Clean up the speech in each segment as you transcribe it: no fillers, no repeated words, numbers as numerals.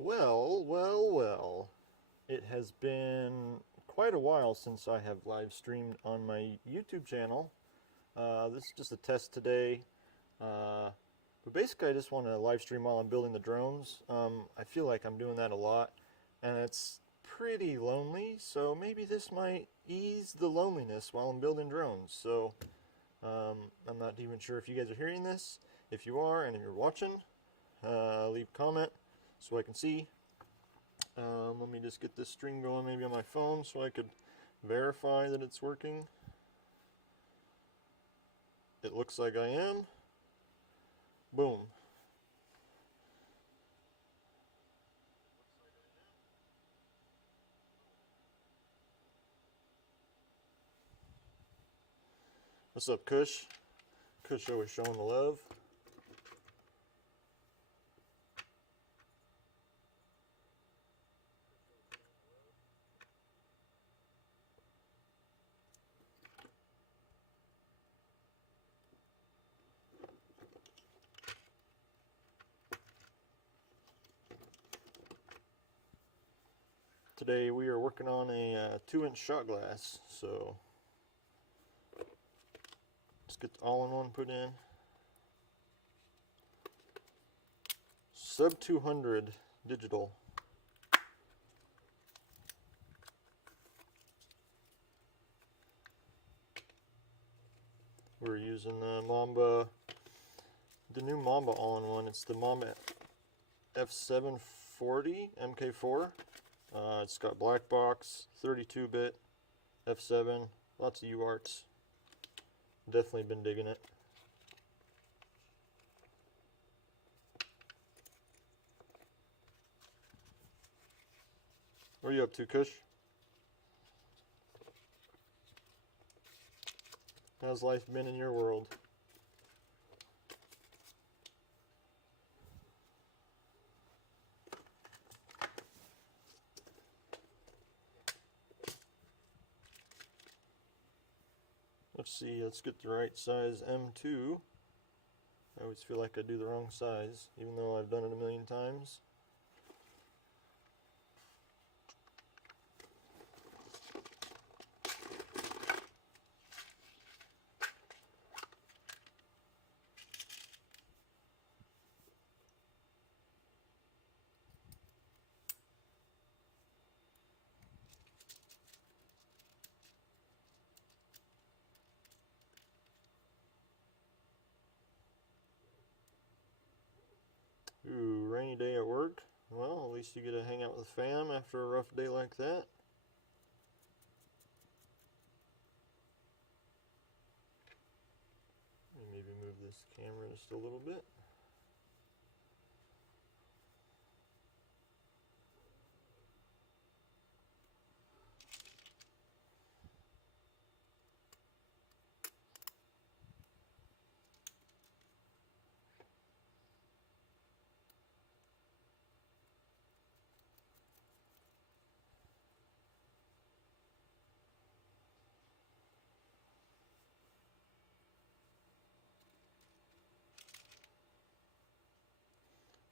Well. It has been quite a while since I have live streamed on my YouTube channel. This is just a test today. But basically I just want to live stream while I'm building the drones. I feel like I'm doing that a lot and it's pretty lonely, so maybe this might ease the loneliness while I'm building drones. So I'm not even sure if you guys are hearing this. If you are and if you're watching, leave a comment so I can see. Let me just get this stream going maybe on my phone so I could verify that it's working. It looks like I am. Boom. What's up, Kush? Kush always showing the love. Today we are working on a 2-inch shot glass, so let's get the all-in-one put in. Sub 200 digital. We're using the Mamba, the new Mamba all-in-one. It's the Mamba F740 MK4. It's got black box, 32-bit, F7, lots of UARTs. Definitely been digging it. What are you up to, Kush? How's life been in your world? Let's see, let's get the right size M2. I always feel like I do the wrong size, even though I've done it a million times. Ooh, rainy day at work. Well, at least you get to hang out with the fam after a rough day like that. Maybe move this camera just a little bit.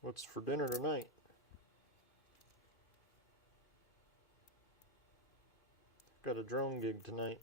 What's for dinner tonight? Got a drone gig tonight.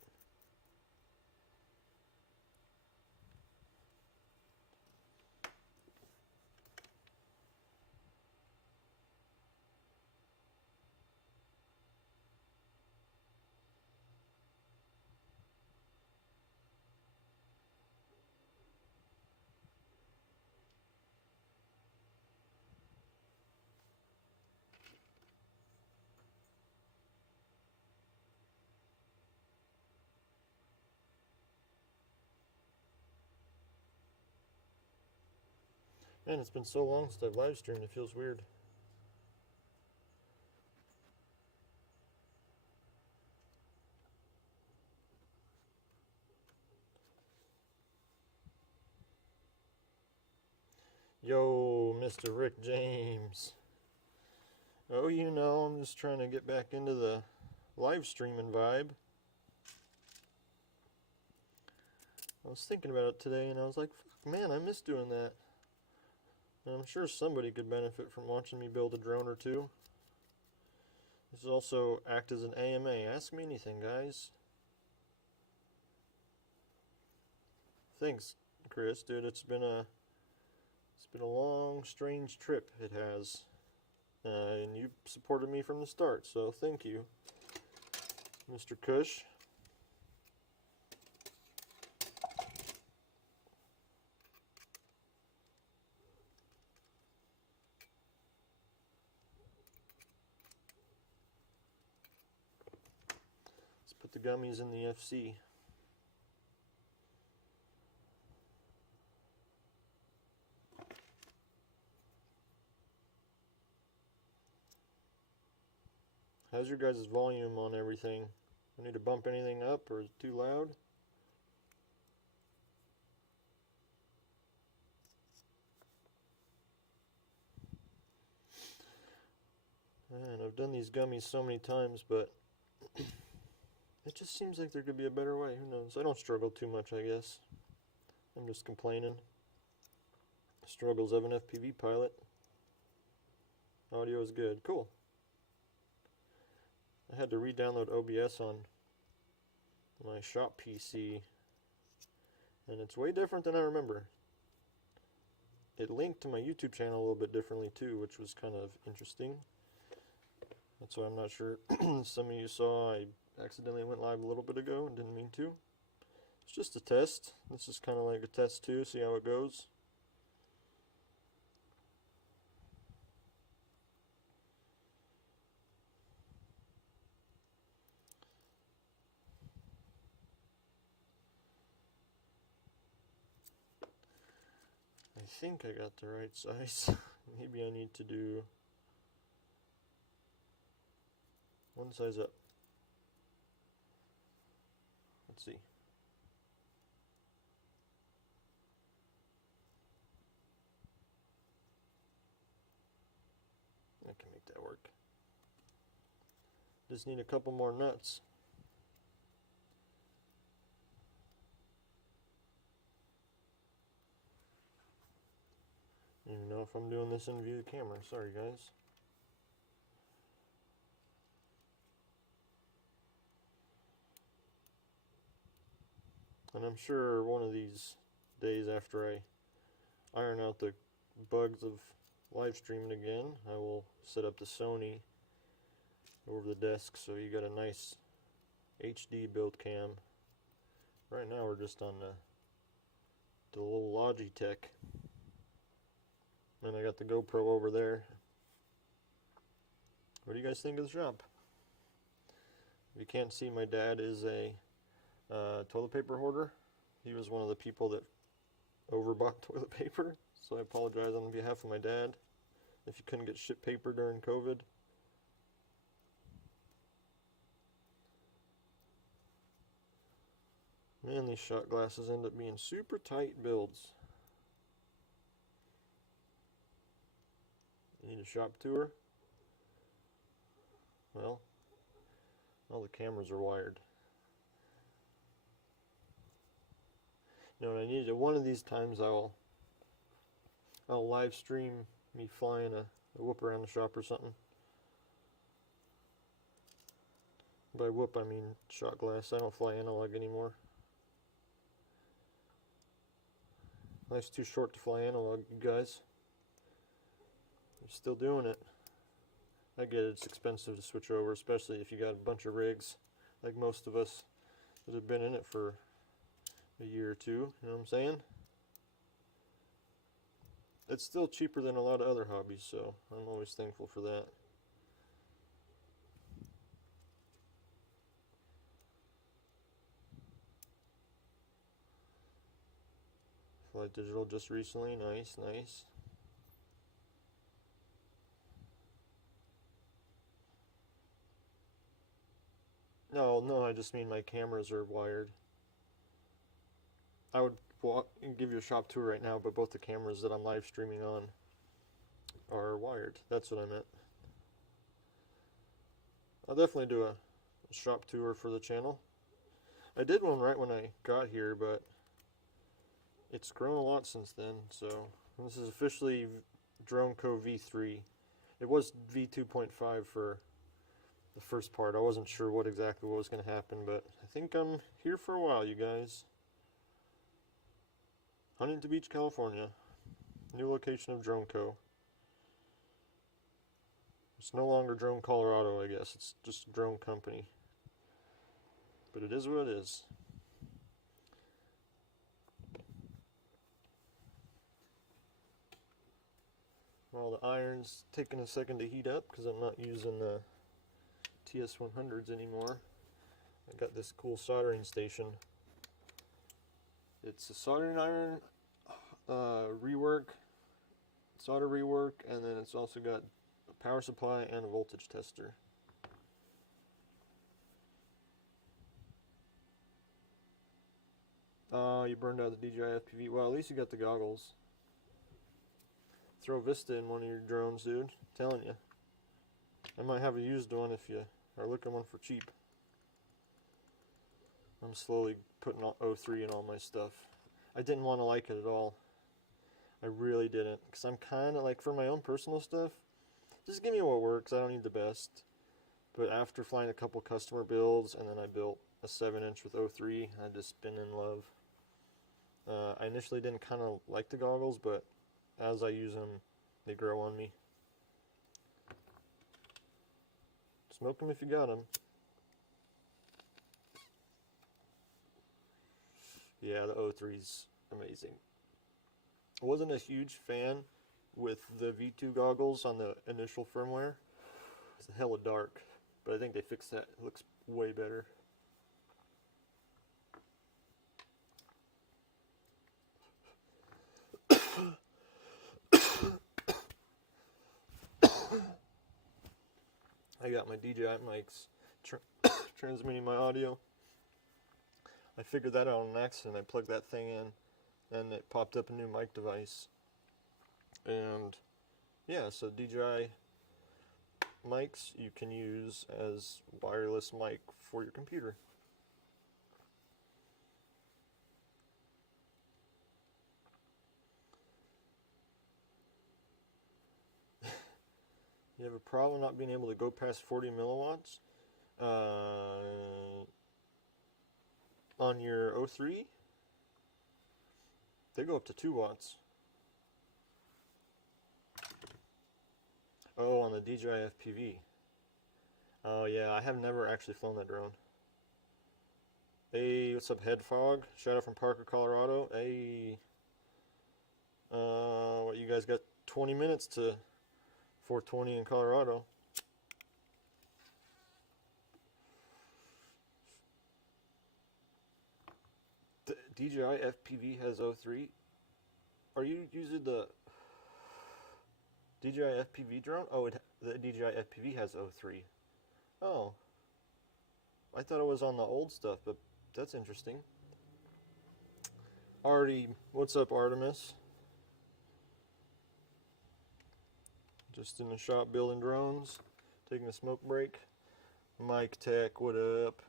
Man, it's been so long since I've live streamed, it feels weird. Yo, Mr. Rick James. Oh, you know, I'm just trying to get back into the live streaming vibe. I was thinking about it today and I was like, man, I miss doing that. I'm sure somebody could benefit from watching me build a drone or two. This also act as an AMA. Ask me anything, guys. Thanks, Chris, dude. It's been a long, strange trip. It has, and you supported me from the start. So thank you, Mr. Cush. Let's put the gummies in the FC. How's your guys' volume on everything? I need to bump anything up, or is it too loud? Man, I've done these gummies so many times, but it just seems like there could be a better way. Who knows? I don't struggle too much, I guess. I'm just complaining. Struggles of an FPV pilot. Audio is good. Cool. I had to re-download OBS on my shop PC, and it's way different than I remember. It linked to my YouTube channel a little bit differently too, which was kind of interesting. That's why I'm not sure. Some of you saw I accidentally went live a little bit ago and didn't mean to. It's just a test. This is kind of like a test too, see how it goes. I think I got the right size. Maybe I need to do one size up. Let's see. I can make that work. Just need a couple more nuts. I don't even know if I'm doing this in view of the camera. Sorry, guys. And I'm sure one of these days after I iron out the bugs of live streaming again, I will set up the Sony over the desk so you got a nice HD build cam. Right now we're just on the little Logitech. And I got the GoPro over there. What do you guys think of the shop? If you can't see, my dad is a toilet paper hoarder. He was one of the people that overbought toilet paper, so I apologize on behalf of my dad if you couldn't get ship paper during COVID. Man, these shot glasses end up being super tight builds. You need a shop tour? Well, all the cameras are wired. You know what I need to, one of these times I'll live stream me flying a whoop around the shop or something. By whoop I mean shot glass. I don't fly analog anymore. Life's too short to fly analog, you guys. You're still doing it. I get it, it's expensive to switch over, especially if you got a bunch of rigs like most of us that have been in it for a year or two, you know what I'm saying? It's still cheaper than a lot of other hobbies, so I'm always thankful for that. Flight Digital just recently, nice, nice. No, I just mean my cameras are wired. I would give you a shop tour right now, but both the cameras that I'm live streaming on are wired. That's what I meant. I'll definitely do a shop tour for the channel. I did one right when I got here, but it's grown a lot since then, so this is officially DroneCo V3. It was V2.5 for the first part. I wasn't sure what exactly was going to happen, but I think I'm here for a while, you guys. Huntington Beach, California. New location of DroneCo. It's no longer Drone Colorado, I guess. It's just a drone company. But it is what it is. Well, the iron's taking a second to heat up because I'm not using the TS100s anymore. I got this cool soldering station. It's a soldering iron rework, solder rework, and then it's also got a power supply and a voltage tester. Oh, you burned out the DJI FPV. Well, at least you got the goggles. Throw Vista in one of your drones, dude. I'm telling you. I might have a used one if you are looking one for cheap. I'm slowly putting O3 in all my stuff. I didn't want to like it at all. I really didn't. Because I'm kind of like, for my own personal stuff, just give me what works. I don't need the best. But after flying a couple customer builds, and then I built a 7-inch with O3, I've just been in love. I initially didn't kind of like the goggles, but as I use them, they grow on me. Smoke them if you got them. Yeah, the O3's amazing. I wasn't a huge fan with the V2 goggles on the initial firmware. It's hella dark, but I think they fixed that. It looks way better. I got my DJI mics transmitting my audio. I figured that out on an accident. I plugged that thing in and it popped up a new mic device. And yeah, so DJI mics you can use as wireless mic for your computer. You have a problem not being able to go past 40 milliwatts on your O3? They go up to 2 watts. Oh, on the DJI FPV. Oh yeah, I have never actually flown that drone. Hey, what's up, Head Fog? Shout out from Parker, Colorado. Hey, what, you guys got 20 minutes to 420 in Colorado. The DJI FPV has O3. Are you using the DJI FPV drone? Oh, the DJI FPV has O3. Oh. I thought it was on the old stuff, but that's interesting. Artie, what's up, Artemis? Just in the shop building drones, taking a smoke break. Mike Tech, what up?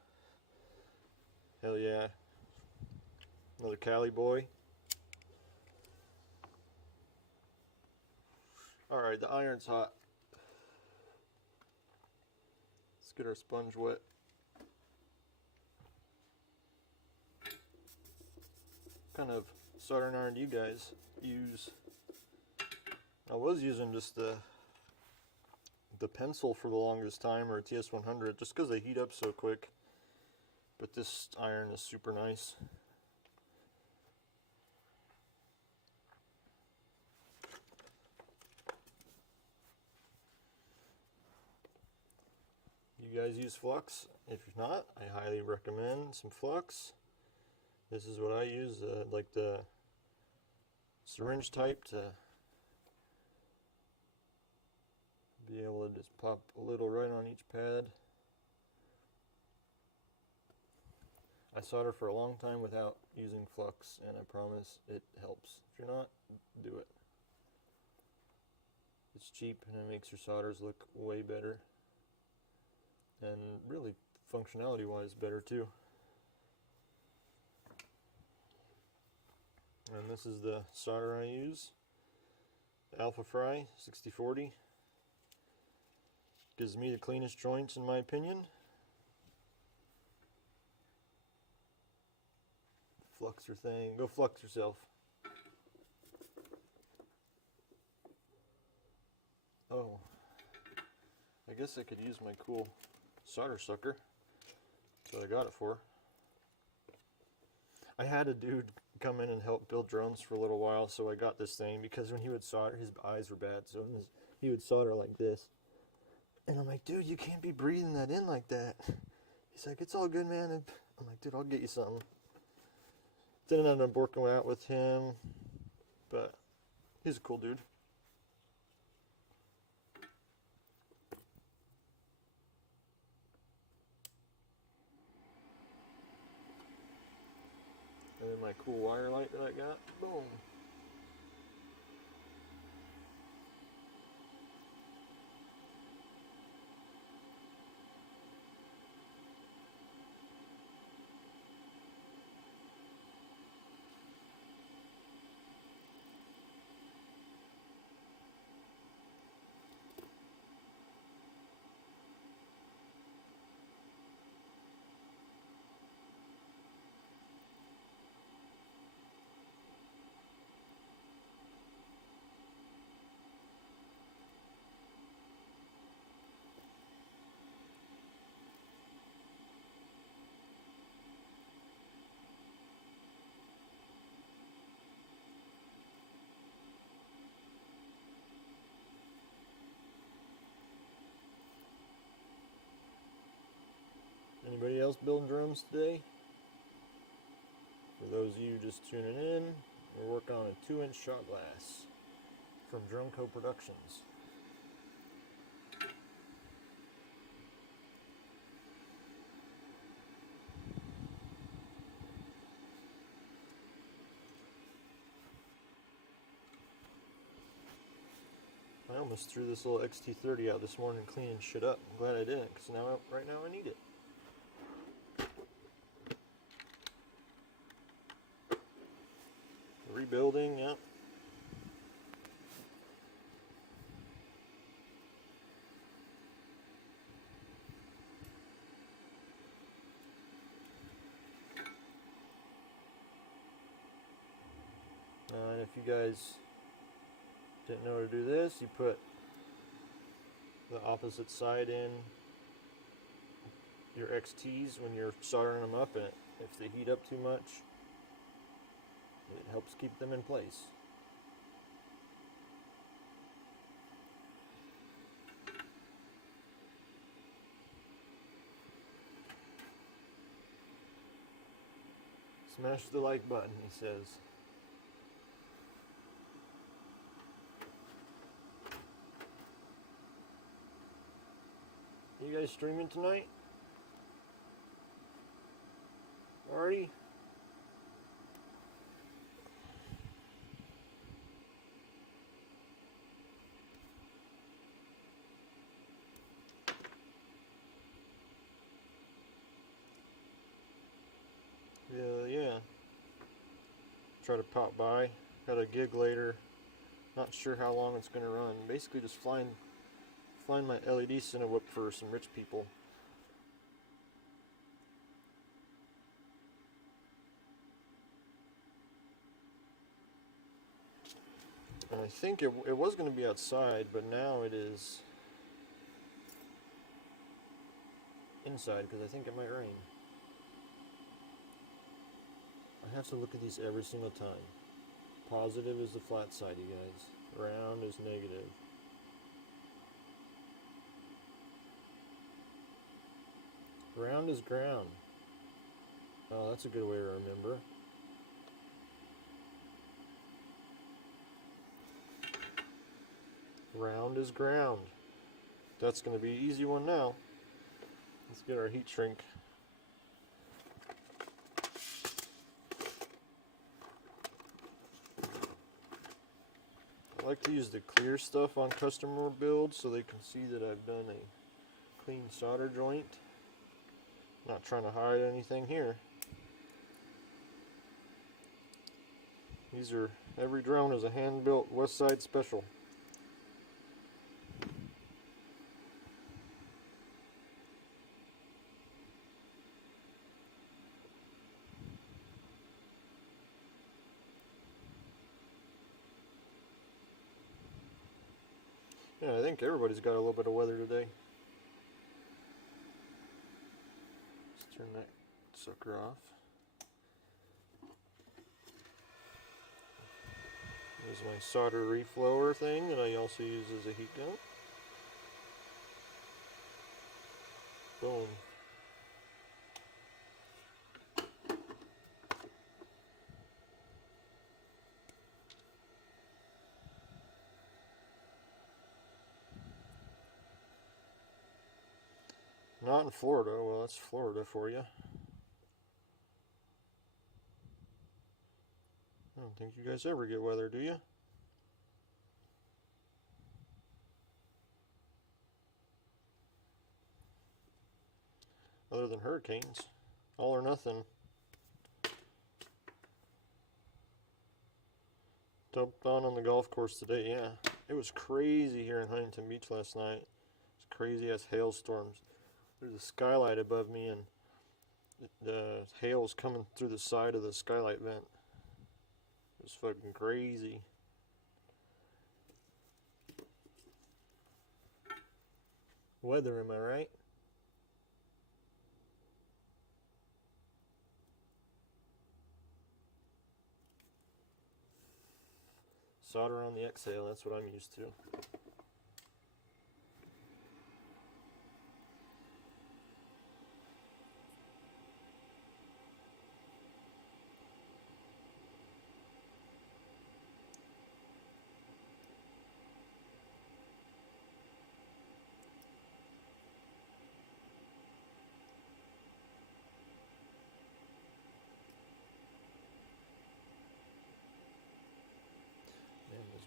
Hell yeah. Another Cali boy. Alright, the iron's hot. Let's get our sponge wet. What kind of soldering iron do you guys use? I was using just the pencil for the longest time, or a TS100, just because they heat up so quick. But this iron is super nice. You guys use flux? If you're not, I highly recommend some flux. This is what I use, like the syringe type, to be able to just pop a little right on each pad. I solder for a long time without using flux, and I promise it helps. If you're not, do it. It's cheap and it makes your solders look way better. And really, functionality wise, better too. And this is the solder I use. Alpha Fry 6040. Gives me the cleanest joints in my opinion. Fluxer thing. Go flux yourself. Oh. I guess I could use my cool solder sucker. That's what I got it for. I had a dude come in and help build drones for a little while, so I got this thing because when he would solder, his eyes were bad, so he would solder like this. And I'm like, dude, you can't be breathing that in like that. He's like, it's all good, man. And I'm like, dude, I'll get you something. Didn't end up working out with him, but he's a cool dude. And then my cool wire light that I got, boom. Anybody else building drones today? For those of you just tuning in, we're working on a 2-inch shot glass from Droneco Productions. I almost threw this little XT30 out this morning cleaning shit up. I'm glad I didn't, because right now I need it. Rebuilding, yep. And if you guys didn't know how to do this, you put the opposite side in your XTs when you're soldering them up, and if they heat up too much, it helps keep them in place. Smash the like button, he says. You guys streaming tonight? Already? Yeah. Try to pop by. Got a gig later. Not sure how long it's gonna run. Basically just flying my LED Cinewhoop for some rich people. And I think it was going to be outside, but now it is inside because I think it might rain. I have to look at these every single time. Positive is the flat side, you guys. Round is negative. Round is ground. Oh, that's a good way to remember. Round is ground. That's going to be an easy one now. Let's get our heat shrink. I like to use the clear stuff on customer builds so they can see that I've done a clean solder joint. Not trying to hide anything here. Every drone is a hand-built WestPsyde special. Yeah, I think everybody's got a little bit of weather today. Let's turn that sucker off. There's my solder reflower thing that I also use as a heat gun. Boom. Not in Florida. Well, that's Florida for you. I don't think you guys ever get weather, do you? Other than hurricanes. All or nothing. Dumped on the golf course today, yeah. It was crazy here in Huntington Beach last night. It's crazy ass hailstorms. There's a skylight above me and the hail was coming through the side of the skylight vent. It was fucking crazy. Weather, am I right? Solder on the exhale, that's what I'm used to.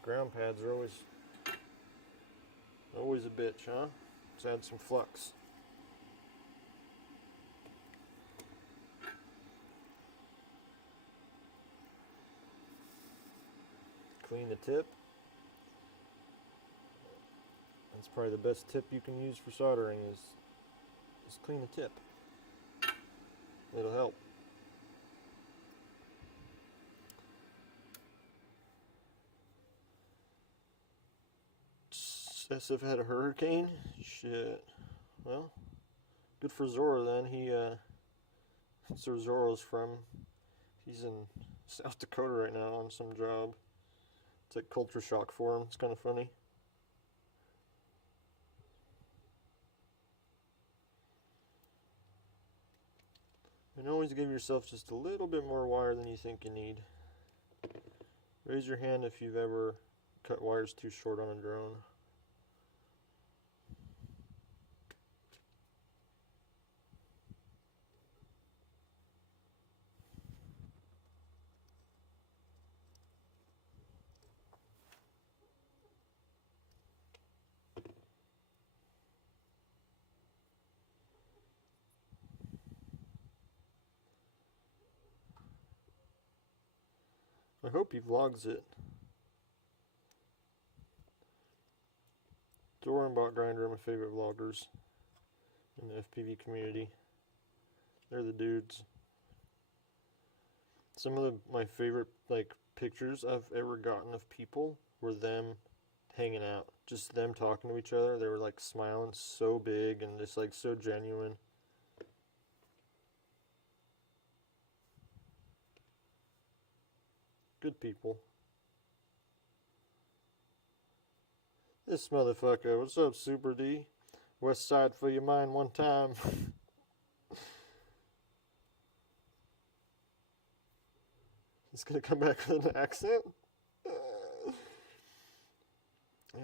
Ground pads are always a bitch, huh? Let's add some flux. Clean the tip. That's probably the best tip you can use for soldering is just clean the tip. It'll help. SF had a hurricane? Shit. Well, good for Zora then. That's where Zora's from. He's in South Dakota right now on some job. It's like culture shock for him. It's kind of funny. And always give yourself just a little bit more wire than you think you need. Raise your hand if you've ever cut wires too short on a drone. I hope he vlogs it. Dora and Bot Grinder are my favorite vloggers in the FPV community. They're the dudes. Some of my favorite pictures I've ever gotten of people were them hanging out. Just them talking to each other. They were like smiling so big and just like so genuine. Good people. This motherfucker. What's up, Super D? WestPsyde for your mind one time. He's gonna come back with an accent? Yeah,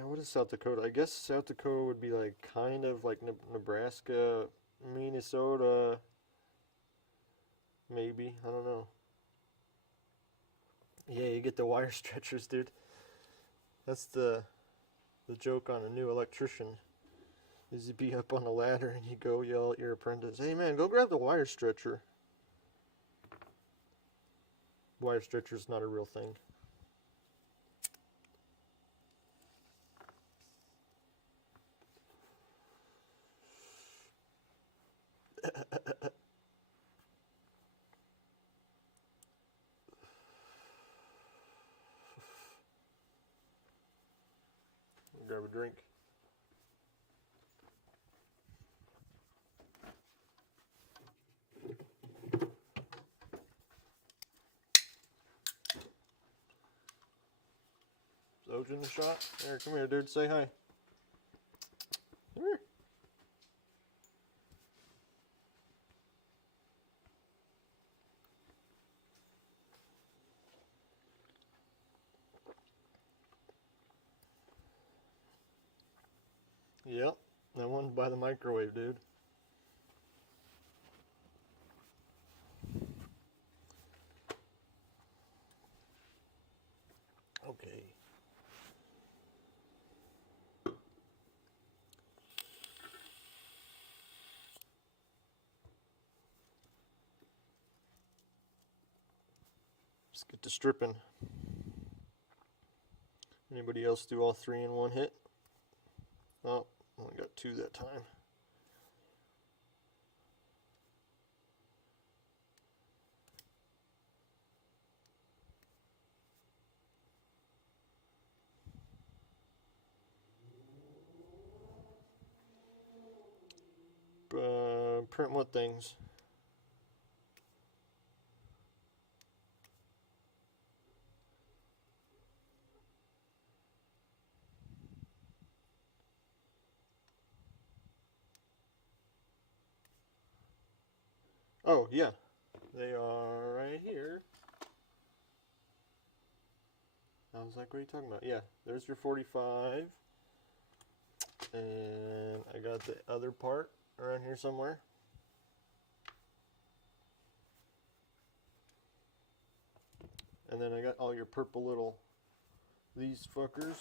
what is South Dakota? I guess South Dakota would be like kind of like Nebraska, Minnesota, maybe. I don't know. Yeah, you get the wire stretchers, dude. That's the joke on a new electrician. Is you be up on a ladder and you go yell at your apprentice, "Hey man, go grab the wire stretcher." Wire stretcher's not a real thing. Grab a drink. Trojan a shot. There, come here, dude. Say hi. Come here. Yep, that one's by the microwave, dude. Okay. Let's get to stripping. Anybody else do all three in one hit? Oh, only got two that time. Print what things? Oh, yeah. They are right here. I was like, what are you talking about? Yeah, there's your 45. And I got the other part around here somewhere. And then I got all your purple little, these fuckers.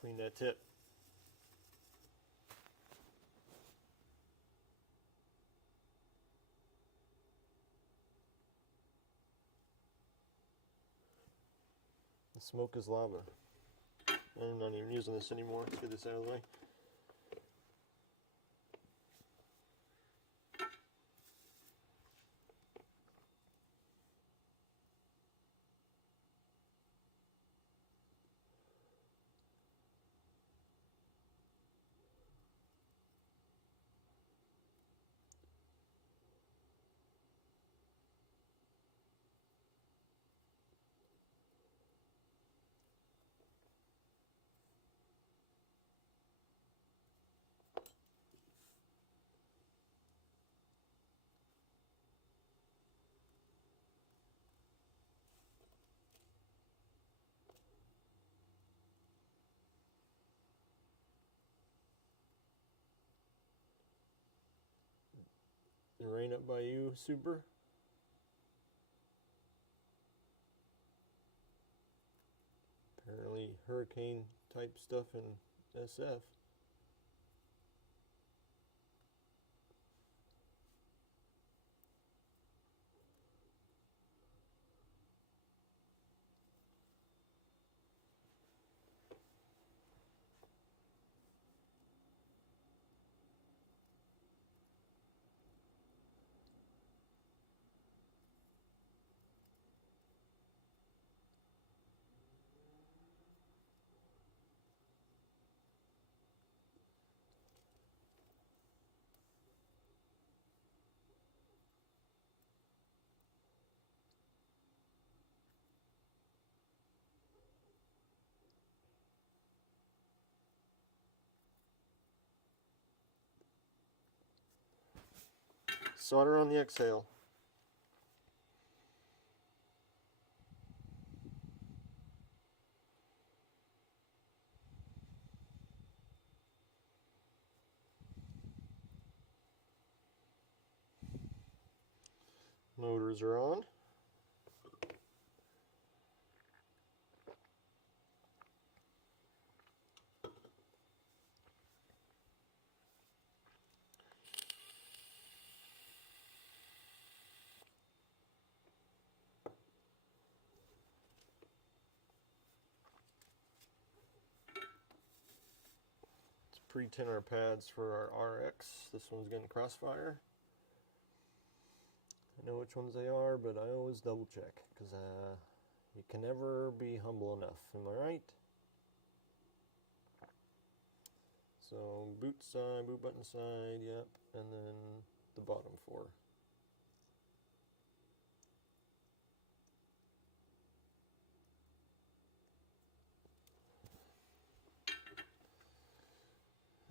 Clean that tip. The smoke is lava. I'm not even using this anymore. Let's get this out of the way. The rain up by you, super? Apparently hurricane type stuff in SF. Solder on the exhale. Motors are on. pre-tin our pads for our RX. This one's getting Crossfire. I know which ones they are, but I always double check because you can never be humble enough. Am I right? So boot side, boot button side, yep, and then the bottom four.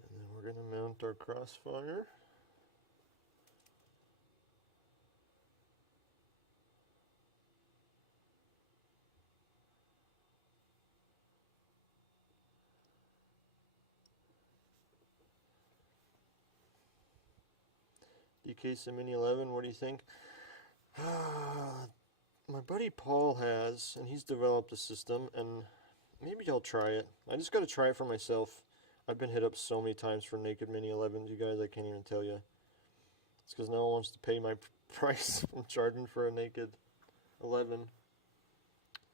And then we're going to mount our Crossfire. DK Mini 11, what do you think? My buddy Paul has, and he's developed a system, and maybe I'll try it. I just got to try it for myself. I've been hit up so many times for Naked Mini 11s, you guys, I can't even tell you. It's because no one wants to pay my price from charging for a Naked 11.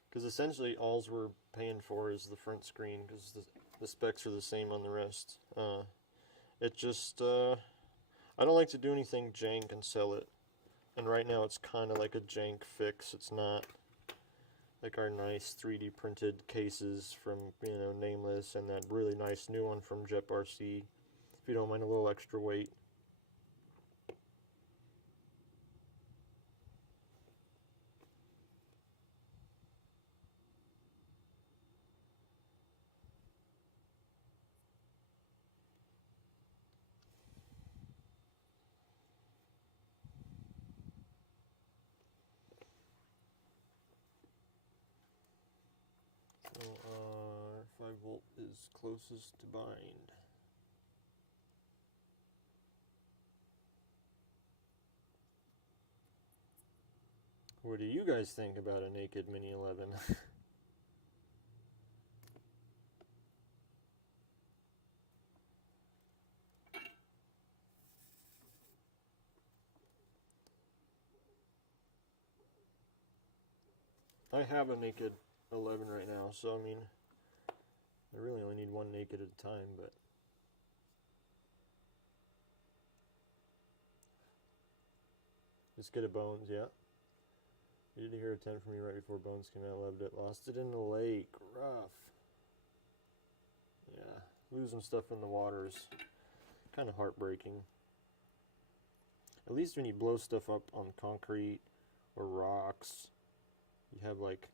Because essentially, all we're paying for is the front screen, because the specs are the same on the rest. It just, I don't like to do anything jank and sell it. And right now it's kind of like a jank fix. It's not like our nice 3D printed cases from, you know, Nameless, and that really nice new one from Jep RC. If you don't mind a little extra weight. So our 5-volt is closest to bind. What do you guys think about a Naked Mini 11? I have a Naked 11 right now, so I mean, I really only need one Naked at a time, but just get a Bones, yeah. You did hear a 10 from me right before Bones came out, loved it. Lost it in the lake, rough. Yeah, losing stuff in the water is kind of heartbreaking. At least when you blow stuff up on concrete or rocks, you have like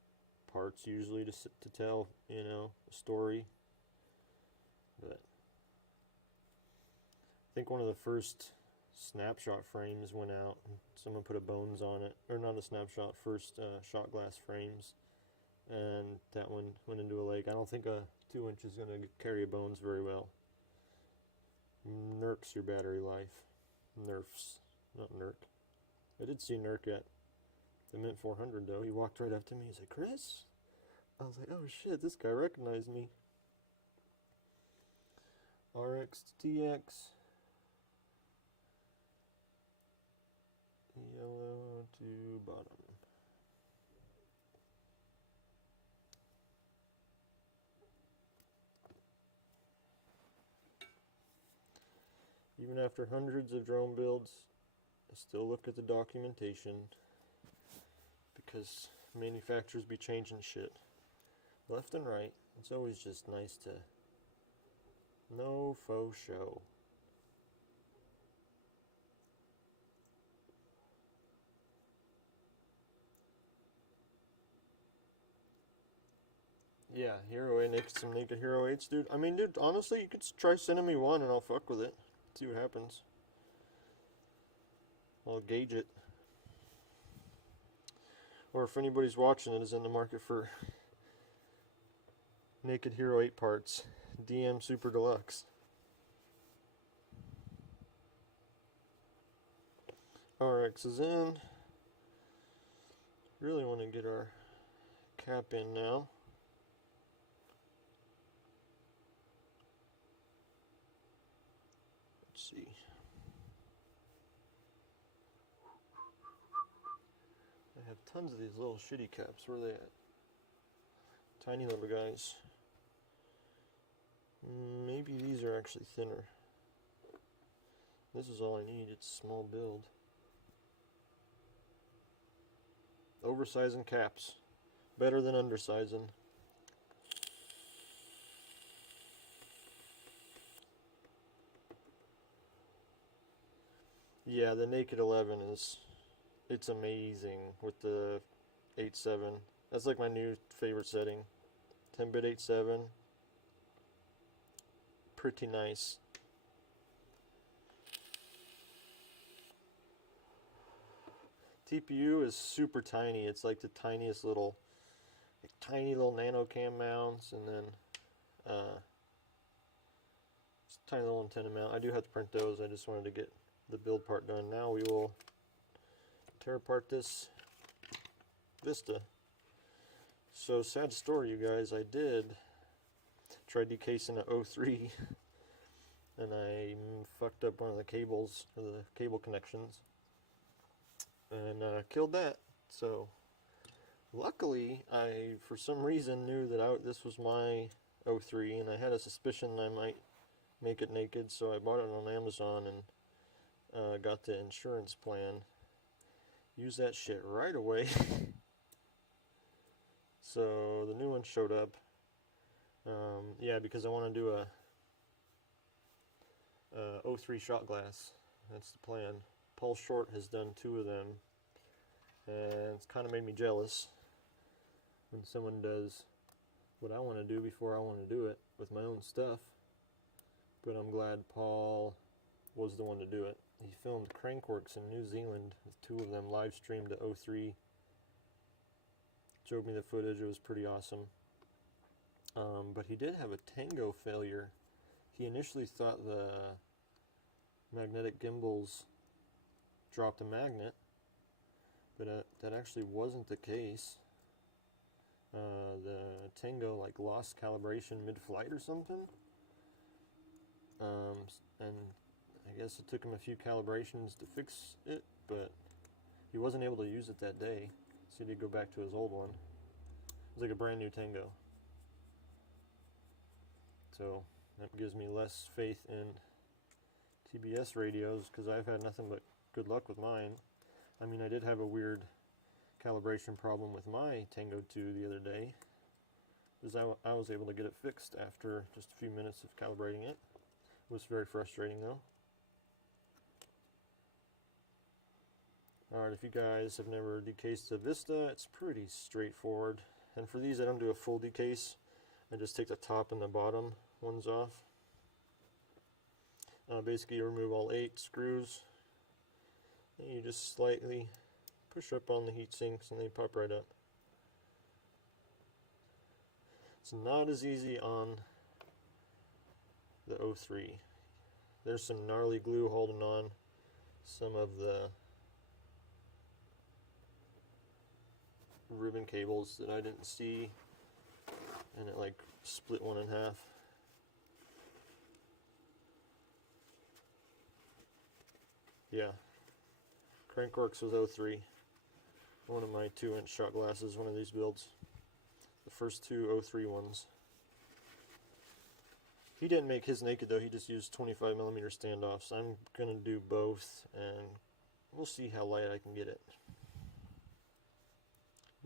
parts usually to tell, you know, a story. But I think one of the first snapshot frames went out. Someone put a Bones on it, or not a snapshot, first shot glass frames, and that one went into a lake. I don't think a 2-inch is going to carry a Bones very well. Nerks your battery life. Nerfs, not Nerk. I did see Nerk at the Mint 400 though. He walked right up to me. He's like, "Chris?" I was like, "Oh shit, this guy recognized me." RX to TX. Yellow to bottom. Even after hundreds of drone builds, I still look at the documentation because manufacturers be changing shit left and right. It's always just nice to no faux show. Yeah, Hero 8, some Naked Hero 8s, dude. I mean, dude, honestly, you could try sending me one and I'll fuck with it. See what happens. I'll gauge it. Or if anybody's watching that is in the market for Naked Hero 8 parts, DM Super Deluxe. RX is in. Really want to get our cap in now. Let's see. I have tons of these little shitty caps. Where are they at? Tiny little guys. Maybe these are actually thinner. This is all I need. It's a small build. Oversizing caps. Better than undersizing. Yeah, the Naked 11 it's amazing with the 8.7. That's like my new favorite setting. 10-bit 8.7. Pretty nice. TPU is super tiny. It's like the tiniest little, like tiny little nano cam mounts, and then just a tiny little antenna mount. I do have to print those. I just wanted to get the build part done. Now we will tear apart this Vista. So sad story, you guys. I did try decasing an 03 and I fucked up one of the cables, or the cable connections, and killed that. So luckily, I for some reason knew that this was my 03, and I had a suspicion I might make it naked, so I bought it on Amazon and got the insurance plan. Used that shit right away. So the new one showed up. Yeah, because I want to do a 03 shot glass. That's the plan. Paul Short has done 2 of them, and it's kind of made me jealous when someone does what I want to do before I want to do it with my own stuff. But I'm glad Paul was the one to do it. He filmed Crankworks in New Zealand with 2 of them, live streamed to 03. Showed me the footage. It was pretty awesome. But he did have a tango failure. He initially thought the magnetic gimbals dropped a magnet, but that actually wasn't the case. The tango like lost calibration mid-flight or something. And I guess it took him a few calibrations to fix it, but he wasn't able to use it that day, so he had to go back to his old one. It was like a brand new tango. So that gives me less faith in TBS radios, because I've had nothing but good luck with mine. I mean, I did have a weird calibration problem with my Tango 2 the other day, because I was able to get it fixed after just a few minutes of calibrating it. It was very frustrating though. Alright, if you guys have never decased a Vista, it's pretty straightforward. And for these, I don't do a full decase. I just take the top and the bottom ones off. Basically, you remove all 8 screws, and you just slightly push up on the heat sinks, and they pop right up. It's not as easy on the 03. There's some gnarly glue holding on some of the ribbon cables that I didn't see, and it like split one in half. Yeah, Crankworks was 03. One of my 2-inch shot glasses, one of these builds. The first 2 03 ones. He didn't make his naked though, he just used 25mm standoffs. I'm gonna do both, and we'll see how light I can get it.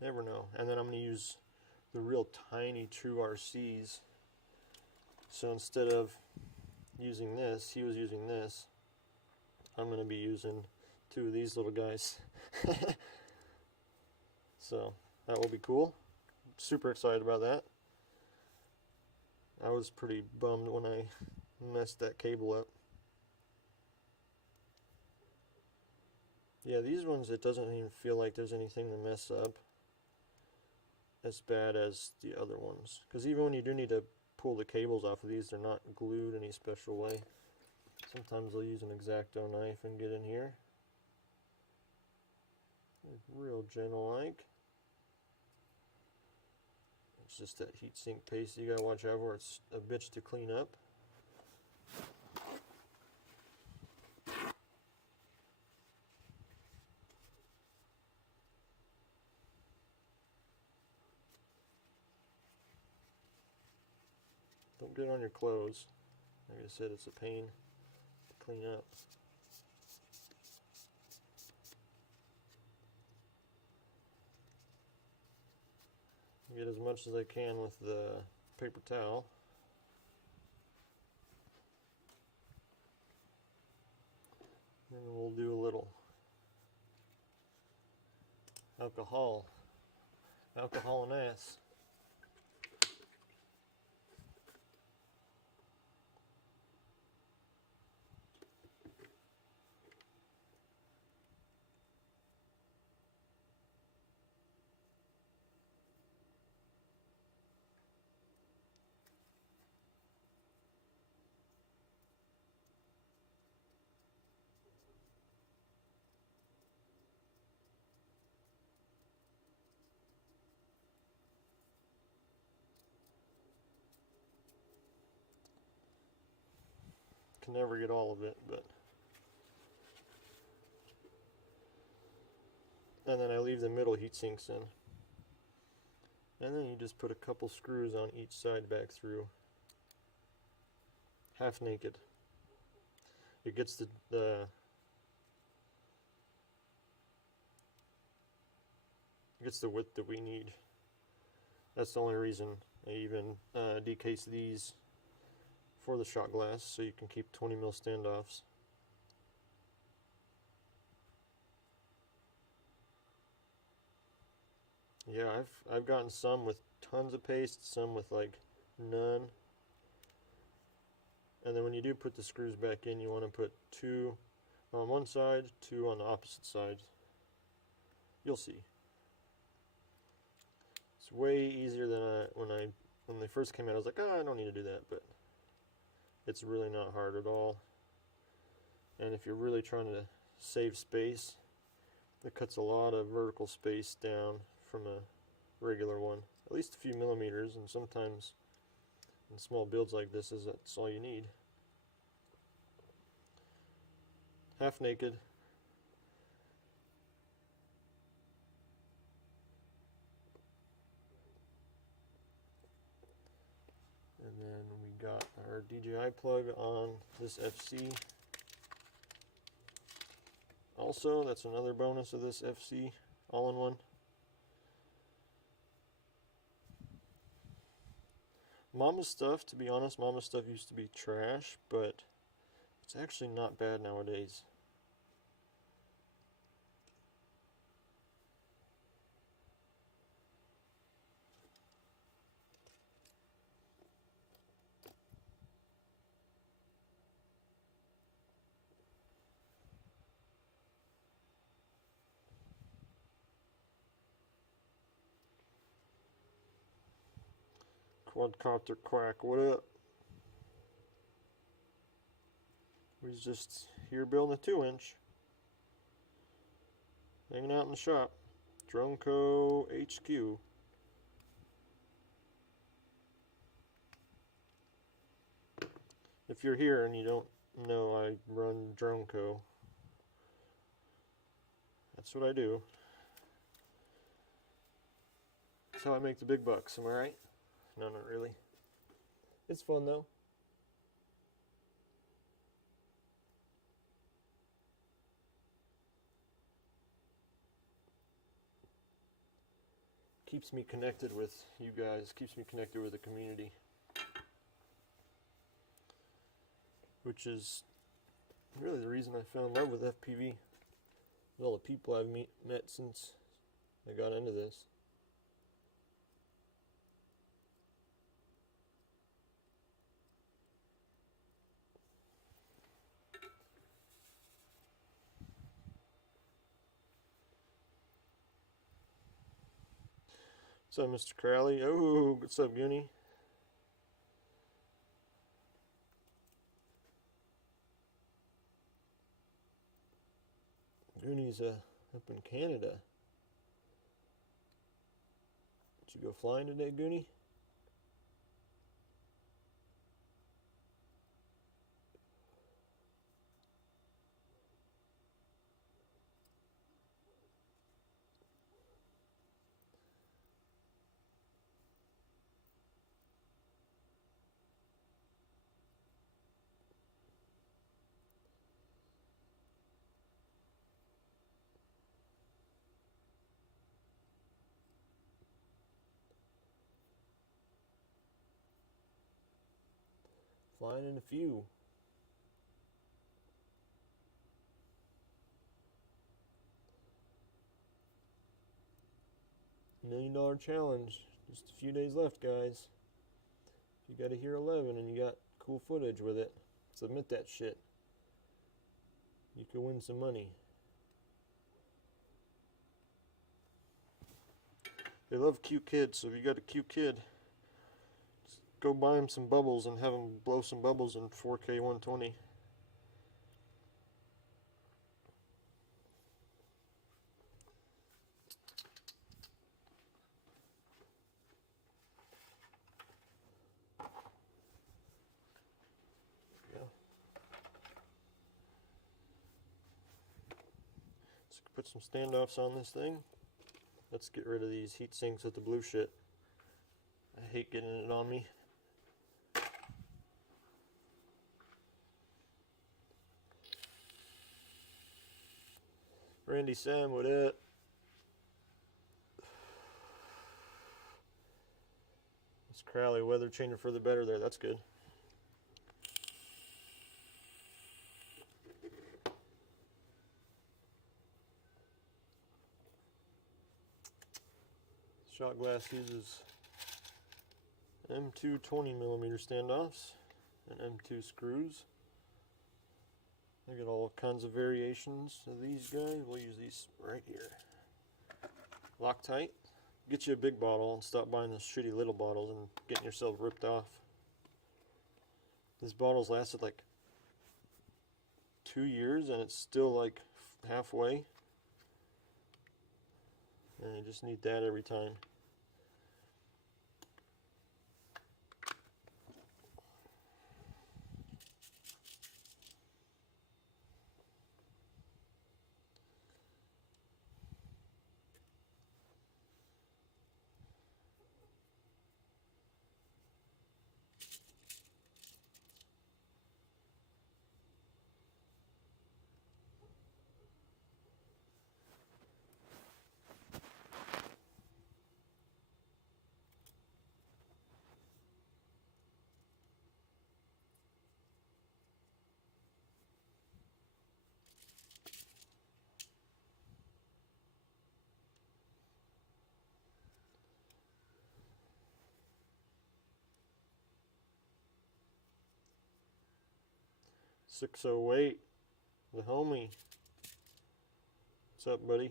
Never know. And then I'm gonna use the real tiny True RCs. So instead of using this, he was using this, I'm going to be using 2 of these little guys. So that will be cool. Super excited about that. I was pretty bummed when I messed that cable up. Yeah, these ones, it doesn't even feel like there's anything to mess up as bad as the other ones. Because even when you do need to pull the cables off of these, they're not glued any special way. Sometimes I'll use an X-Acto knife and get in here. Real gentle-like. It's just that heatsink paste you gotta watch out for. It's a bitch to clean up. Don't get on your clothes. Like I said, it's a pain to clean up. Get as much as I can with the paper towel. And we'll do a little alcohol and ass. Can never get all of it, but and then I leave the middle heat sinks in. And then you just put a couple screws on each side back through. Half naked. It gets the width that we need. That's the only reason I even decase these for the shot glass, so you can keep 20 mil standoffs. Yeah, I've gotten some with tons of paste, some with like none. And then when you do put the screws back in, you want to put 2 on one side, 2 on the opposite side. You'll see. It's way easier than when they first came out. I was like, oh, I don't need to do that, but it's really not hard at all. And if you're really trying to save space, it cuts a lot of vertical space down from a regular one, at least a few millimeters, and sometimes in small builds like this, that's all you need. Half naked. And then we got our DJI plug on this FC. Also, that's another bonus of this FC all-in-one. Mama's stuff, to be honest, Mama's stuff used to be trash, but it's actually not bad nowadays. Quadcopter Quack, what up? He's just here building a 2-inch. Hanging out in the shop. Droneco HQ. If you're here and you don't know, I run Droneco. That's what I do. That's how I make the big bucks, am I right? No, not really. It's fun though. Keeps me connected with you guys, keeps me connected with the community. Which is really the reason I fell in love with FPV. All the people I've met since I got into this. What's up, Mr. Crowley? Oh, what's up, Goonie? Goonie's up in Canada. Did you go flying today, Goonie? Flying in a few. $1 million challenge. Just a few days left, guys. If you got to hear 11 and you got cool footage with it, submit that shit. You could win some money. They love cute kids, so if you got a cute kid, just go buy him some bubbles and have him blow some bubbles in 4K 120. Put some standoffs on this thing. Let's get rid of these heat sinks with the blue shit. I hate getting it on me. Randy Sam, what up? It's Crowley, weather changing for the better there. That's good. Shot glass uses M2 20mm standoffs and M2 screws. I got all kinds of variations of these guys. We'll use these right here. Loctite. Get you a big bottle and stop buying those shitty little bottles and getting yourself ripped off. These bottles lasted like 2 years and it's still like halfway. And you just need that every time. .608, the homie. What's up, buddy?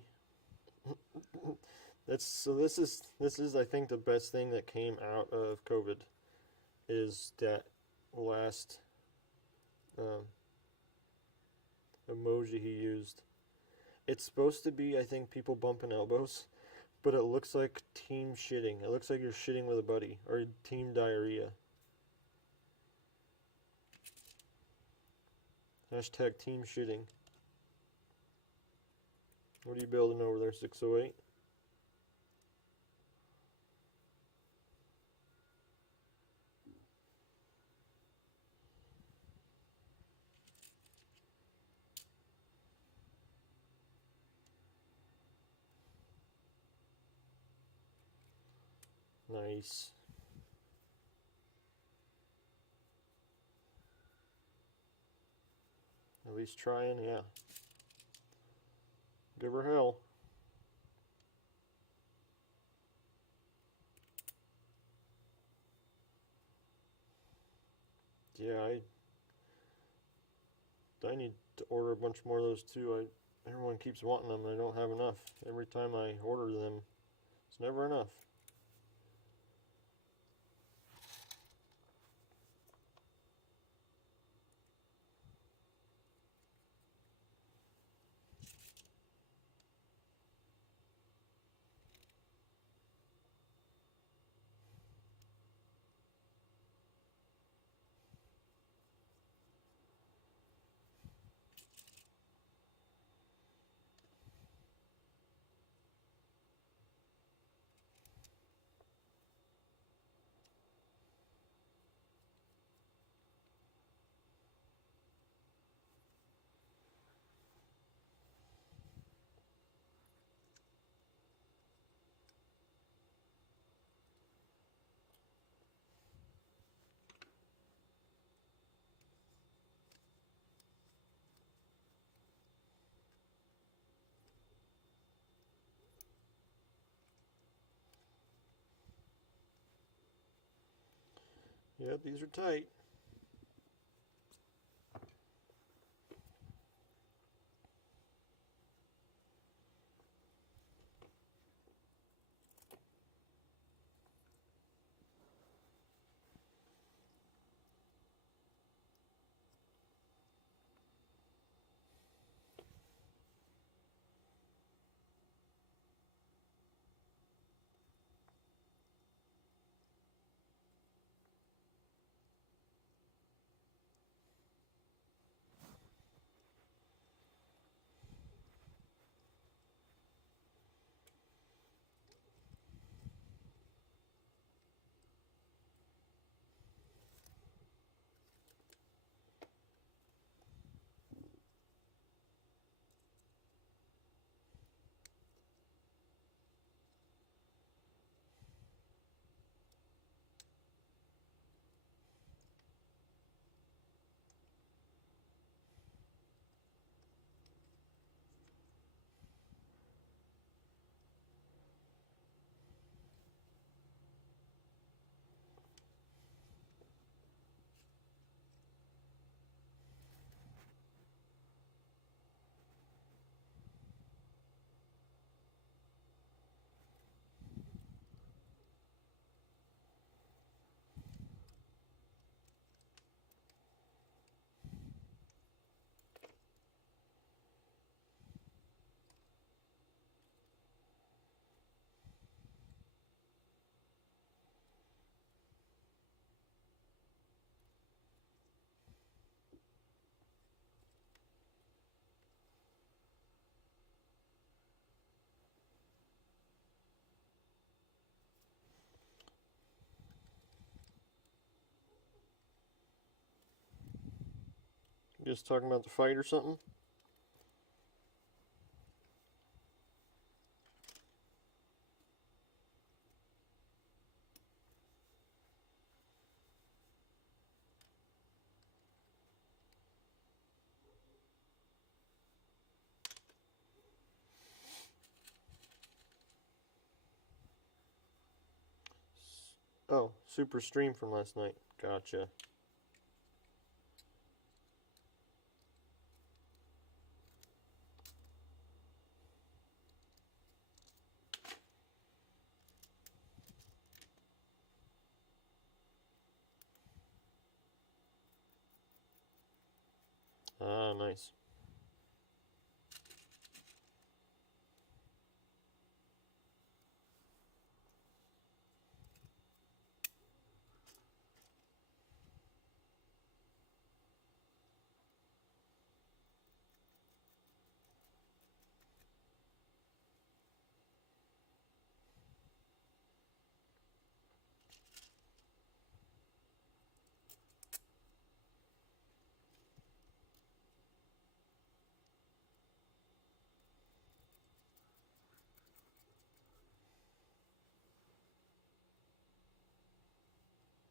This is I think the best thing that came out of COVID is that last emoji he used. It's supposed to be, I think, people bumping elbows, but it looks like team shitting. It looks like you're shitting with a buddy, or team diarrhea. Hashtag team shitting. What are you building over there, 608? Nice. At least trying, yeah. Give her hell. Yeah, I need to order a bunch more of those too. Everyone keeps wanting them. I don't have enough. Every time I order them, it's never enough. Yep, these are tight. Just talking about the fight or something? Oh, super stream from last night. Gotcha. Ah, nice.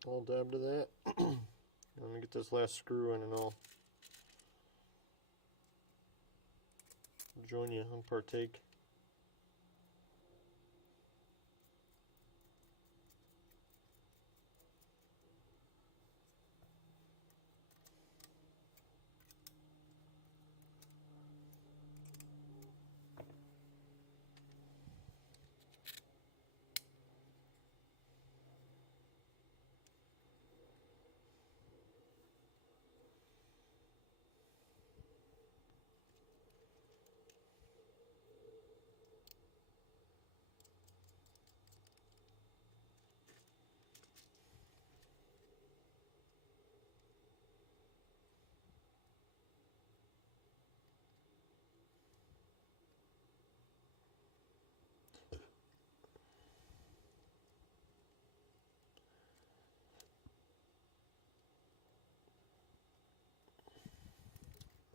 I'll dab to that. Let me get this last screw in and I'll join you and partake.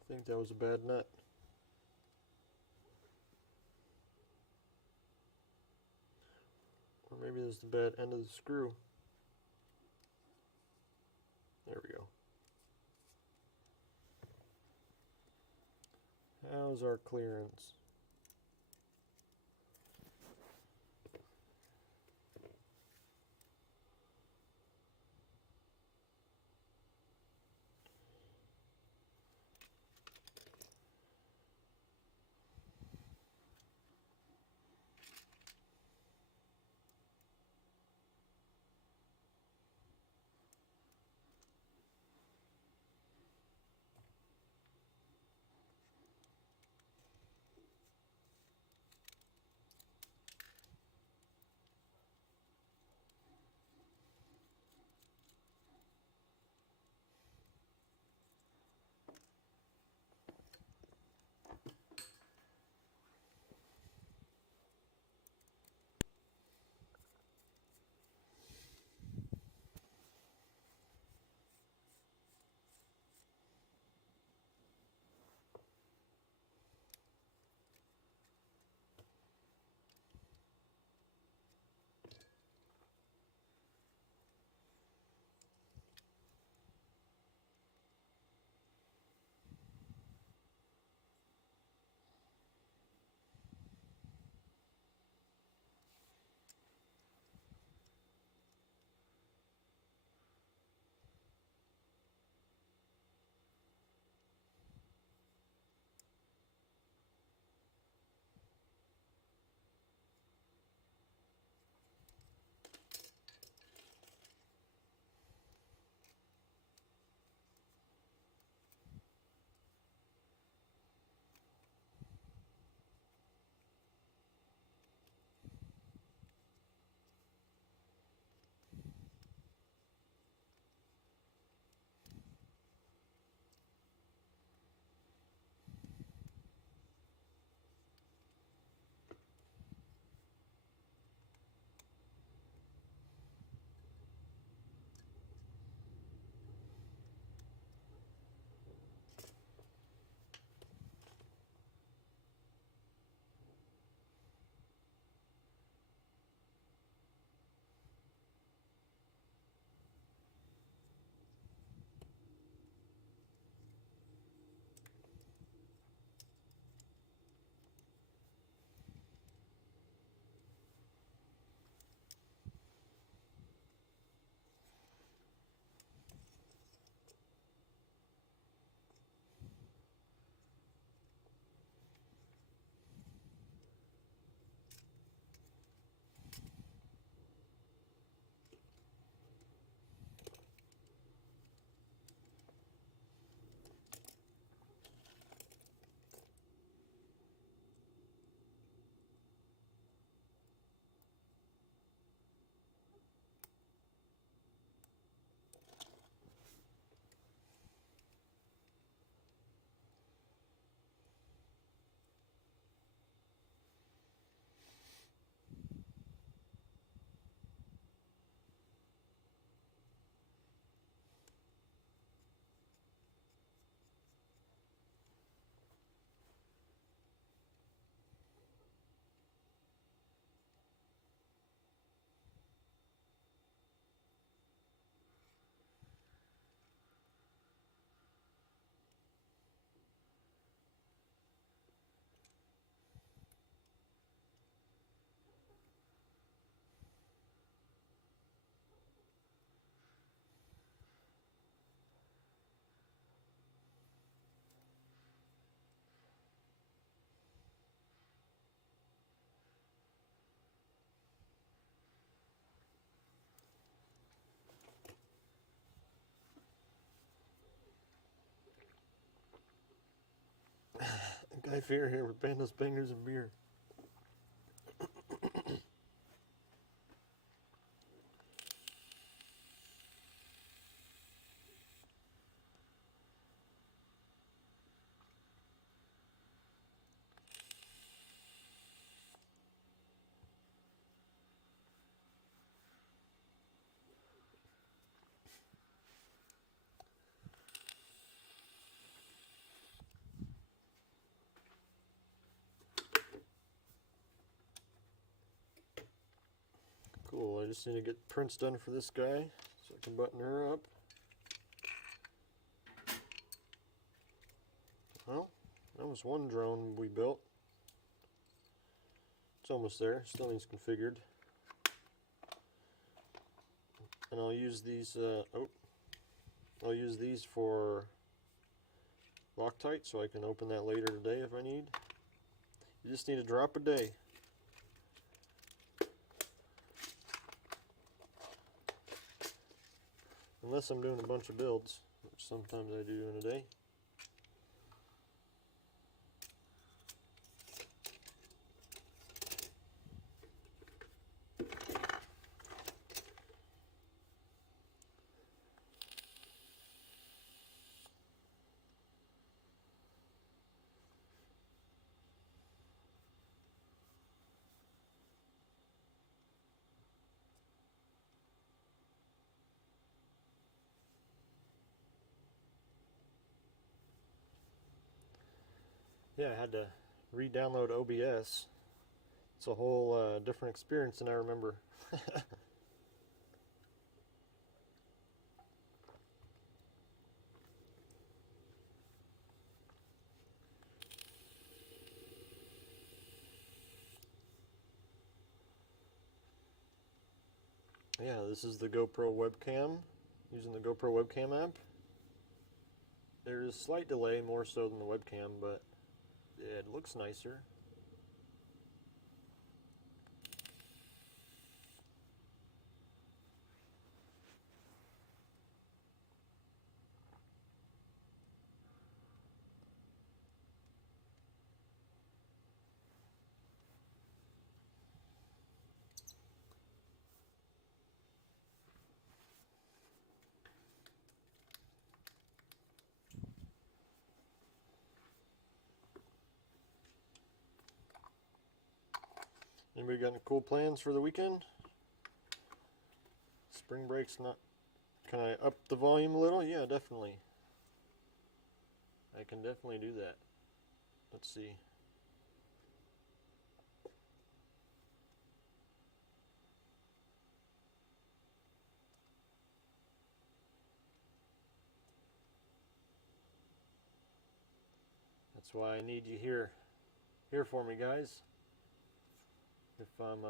I think that was a bad nut. Or maybe this is the bad end of the screw. There we go. How's our clearance? Guy Fear here with Bandos, Bangers, and Beer. Cool, I just need to get prints done for this guy so I can button her up. Well, that was one drone we built. It's almost there, still needs configured. And I'll use these, I'll use these for Loctite so I can open that later today if I need. You just need a drop a day. Unless I'm doing a bunch of builds, which sometimes I do in a day. Yeah, I had to re-download OBS. It's a whole different experience than I remember. Yeah, this is the GoPro webcam, using the GoPro webcam app. There's a slight delay, more so than the webcam, but it looks nicer. Anybody got any cool plans for the weekend? Spring break's not... Can I up the volume a little? Yeah, definitely. I can definitely do that. Let's see. That's why I need you here for me, guys. If I'm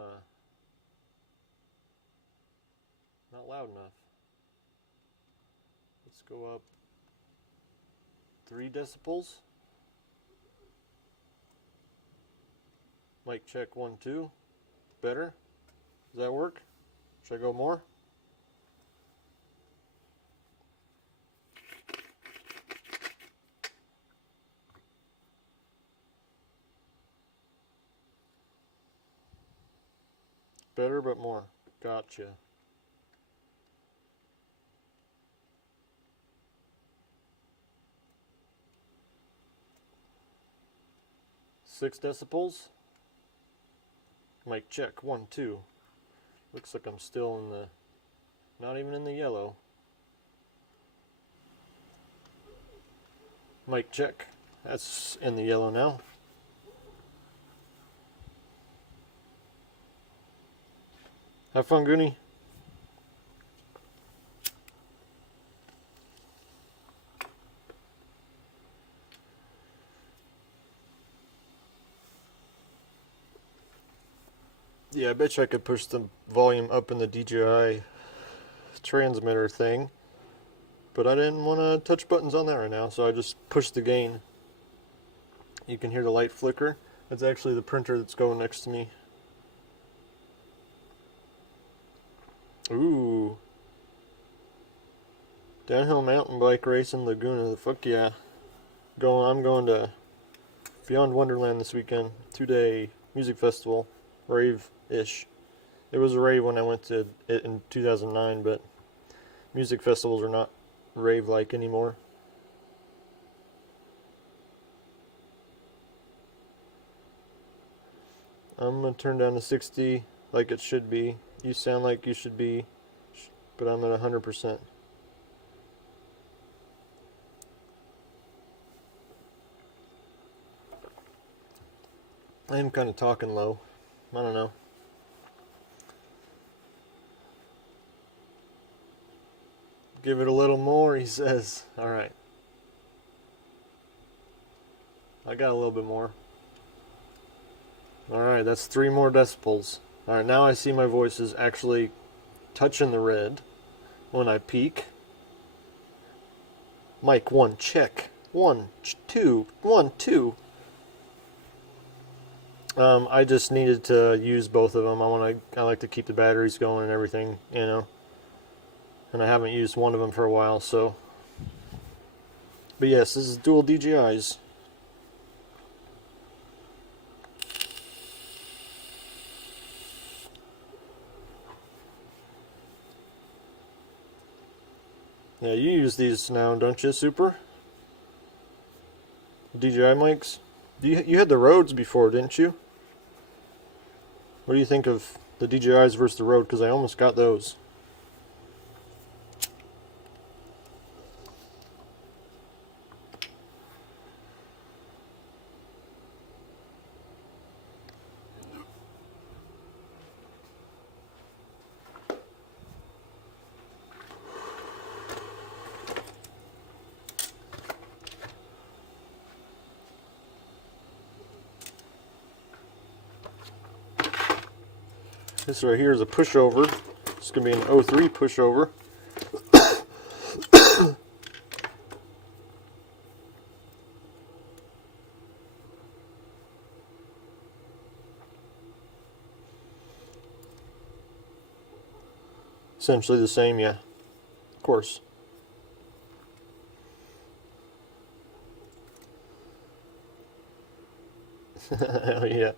not loud enough. Let's go up 3 decibels. Mic check 1, 2. Better? Does that work? Should I go more? Better, but more. Gotcha. Six decibels. Mic check 1, 2. Looks like I'm still in the, not even in the yellow. Mic check. That's in the yellow now. Have fun, Goonie. Yeah, I bet you I could push the volume up in the DJI transmitter thing, but I didn't want to touch buttons on that right now, so I just pushed the gain. You can hear the light flicker. That's actually the printer that's going next to me. Ooh. Downhill mountain bike race in Laguna. Fuck yeah. I'm going to Beyond Wonderland this weekend. 2-day music festival, rave-ish. It was a rave when I went to it in 2009, but music festivals are not rave-like anymore. I'm going to turn down to 60 like it should be. You sound like you should be, but I'm at 100%. I am kind of talking low. I don't know. Give it a little more, he says. Alright. I got a little bit more. Alright, that's 3 more decibels. Alright, now I see my voice is actually touching the red when I peak. Mic 1, check. 1, 2, 1, 2. I just needed to use both of them. I like to keep the batteries going and everything, you know. And I haven't used one of them for a while, so. But yes, this is dual DJIs. Yeah, you use these now, don't you, Super? DJI mics? You had the Rhodes before, didn't you? What do you think of the DJIs versus the Rode? Because I almost got those. This right here is a pushover. It's going to be an 03 pushover. Essentially the same, yeah. Of course. Hell yeah.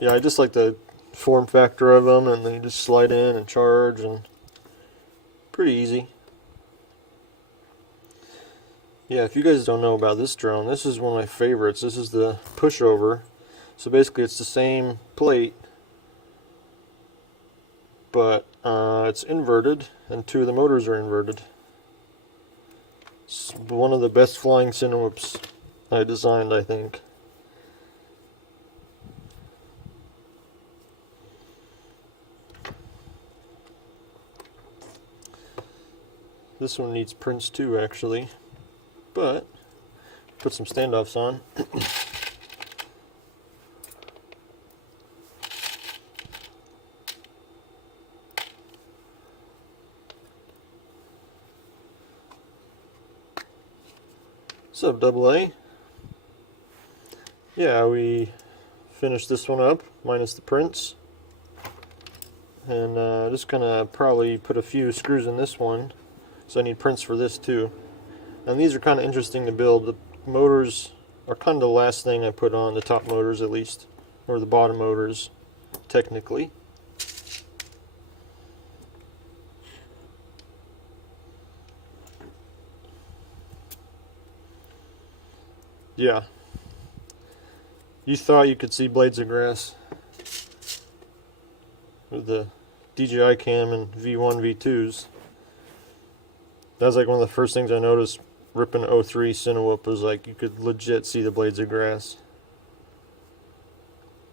Yeah, I just like the form factor of them, and they just slide in and charge, and pretty easy. Yeah, if you guys don't know about this drone, this is one of my favorites. This is the pushover. So basically it's the same plate, but it's inverted, and 2 of the motors are inverted. It's one of the best flying Cinewhoops I designed, I think. This one needs prints too, actually, but put some standoffs on. What's up, Double A? Yeah, we finished this one up, minus the prints. And just gonna probably put a few screws in this one. So I need prints for this too. And these are kind of interesting to build. The motors are kind of the last thing I put on, the top motors at least. Or the bottom motors, technically. Yeah. You thought you could see blades of grass with the DJI cam and V1, V2s. That was like one of the first things I noticed ripping 03 Cinewhoop, was like you could legit see the blades of grass.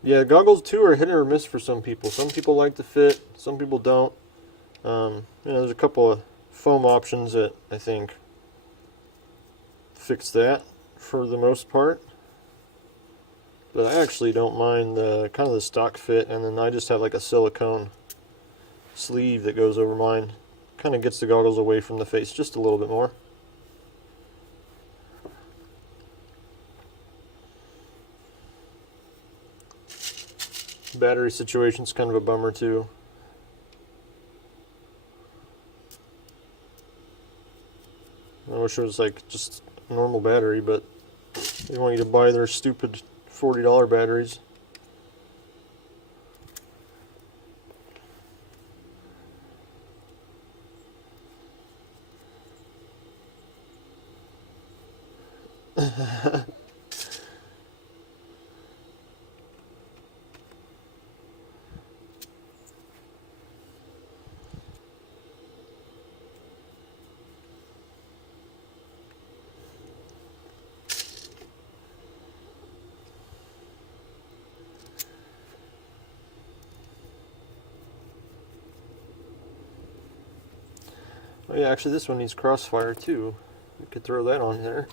Yeah, goggles too are hit or miss for some people. Some people like the fit, some people don't. There's a couple of foam options that I think fix that for the most part. But I actually don't mind the kind of the stock fit, and then I just have like a silicone sleeve that goes over mine. Kind of gets the goggles away from the face just a little bit more. Battery situation's kind of a bummer too. I wish it was like just a normal battery, but they want you to buy their stupid $40 batteries. Oh yeah, actually this one needs crossfire too. We could throw that on there.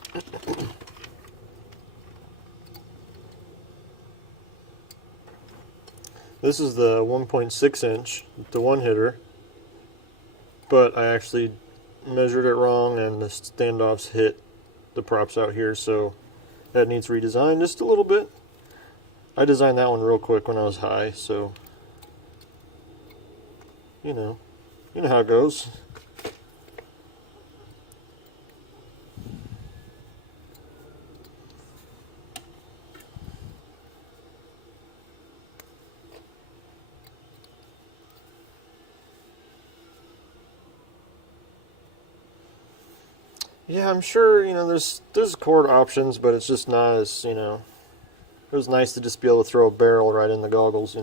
This is the 1.6 inch, the one hitter, but I actually measured it wrong and the standoffs hit the props out here, so that needs redesigned just a little bit. I designed that one real quick when I was high, so you know how it goes. Yeah, I'm sure, there's cord options, but it's just not as, it was nice to just be able to throw a barrel right in the goggles,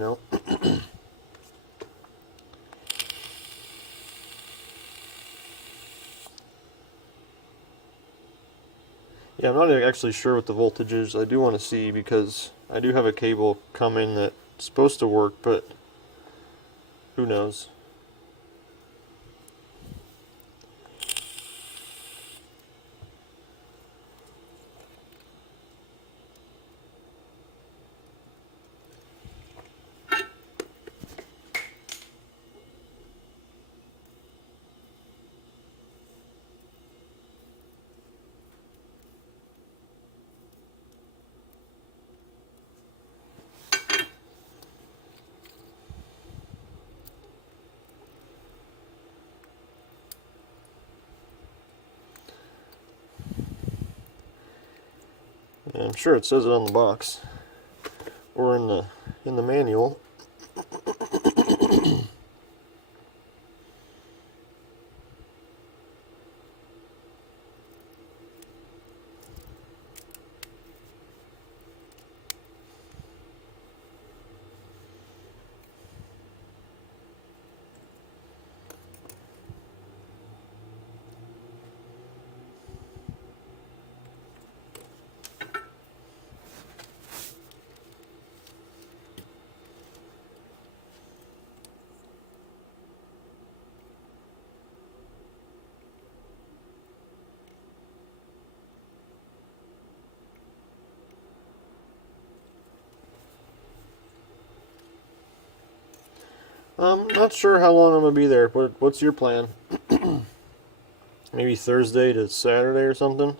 Yeah, I'm not actually sure what the voltage is. I do want to see because I do have a cable coming that's supposed to work, but who knows? Yeah, I'm sure it says it on the box or in the manual. Not sure how long I'm gonna be there. What's your plan? Maybe Thursday to Saturday or something?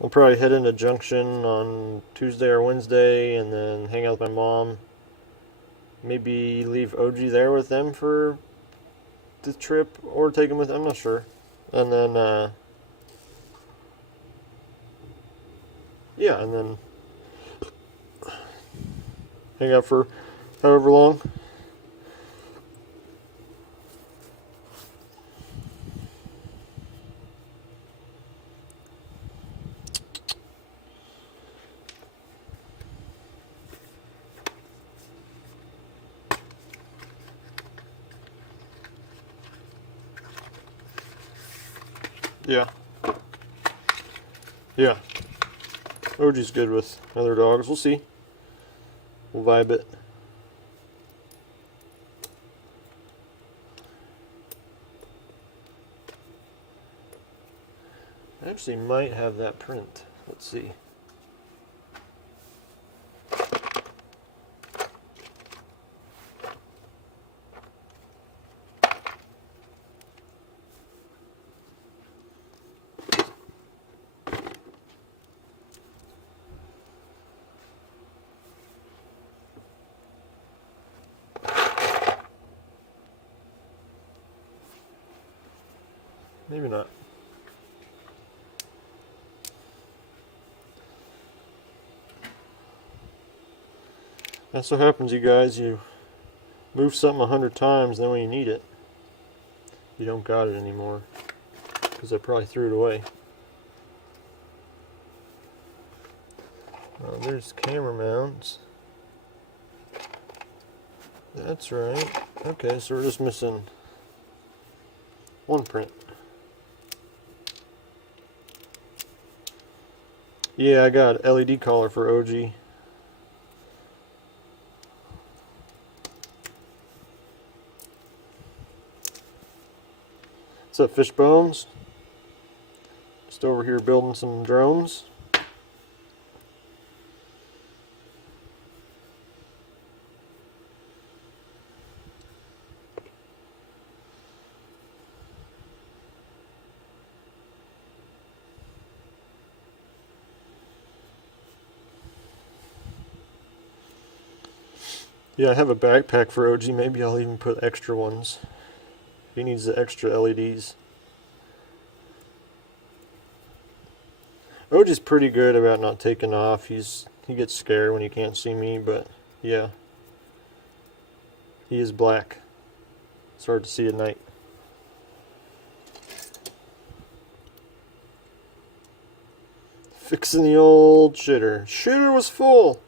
I'll probably head into Junction on Tuesday or Wednesday and then hang out with my mom. Maybe leave OG there with them for the trip or take him with, I'm not sure. And then, yeah, and then hang out for however long. Yeah. Yeah. OG's good with other dogs. We'll see. We'll vibe it. I actually might have that print. Let's see. Maybe not. That's what happens, you guys. You move something 100 times, then when you need it, you don't got it anymore. Because I probably threw it away. Oh, there's camera mounts. That's right. Okay, so we're just missing one print. Yeah, I got LED collar for OG. What's up, fish bones? Just over here building some drones. Yeah, I have a backpack for OG. Maybe I'll even put extra ones. He needs the extra LEDs. OG's pretty good about not taking off. He gets scared when he can't see me, but yeah. He is black. It's hard to see at night. Fixing the old shitter. Shitter was full.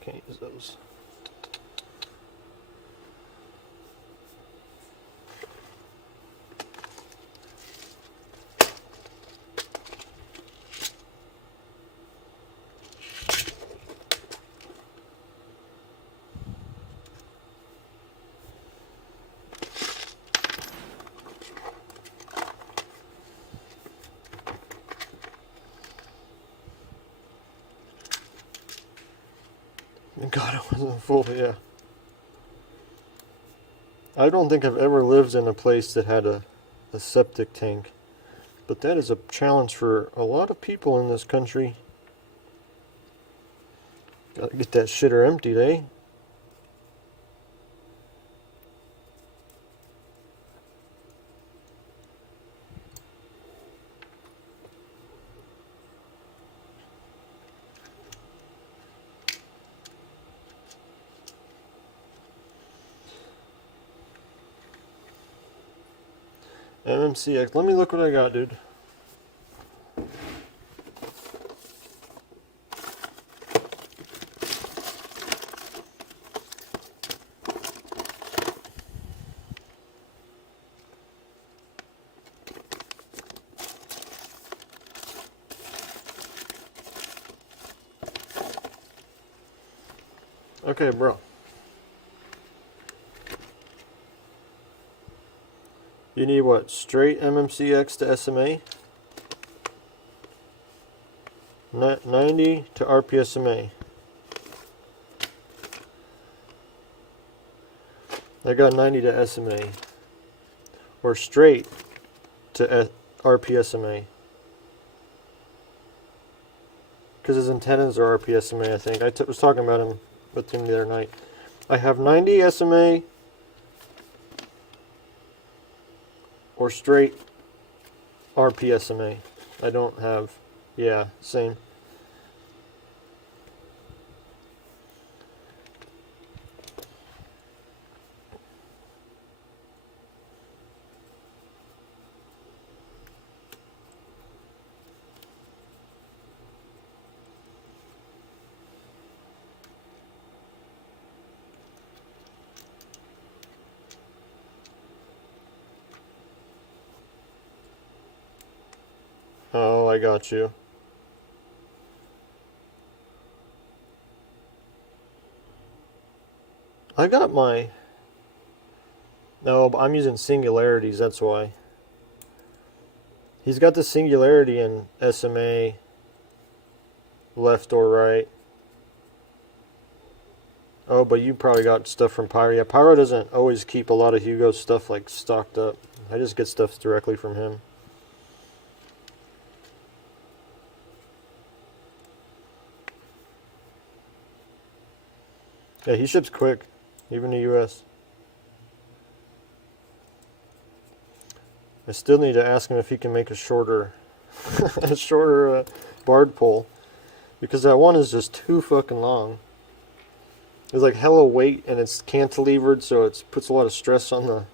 Can't use those. God, it wasn't full, yeah. I don't think I've ever lived in a place that had a septic tank. But that is a challenge for a lot of people in this country. Gotta get that shitter emptied, eh? MMCX. Let me look what I got, dude. Okay, bro. You need what? Straight MMCX to SMA? 90 to RPSMA. I got 90 to SMA. Or straight to RPSMA. Because his antennas are RPSMA, I think. I was talking about him with him the other night. I have 90 SMA or straight RPSMA. I don't have, yeah, same. Oh, I got you. I got my... No, but I'm using singularities, that's why. He's got the singularity in SMA left or right. Oh, but you probably got stuff from Pyro. Yeah, Pyro doesn't always keep a lot of Hugo's stuff like stocked up. I just get stuff directly from him. Yeah, he ships quick, even to US. I still need to ask him if he can make a shorter, a shorter barred pole, because that one is just too fucking long. It's like hella weight and it's cantilevered, so it puts a lot of stress on the.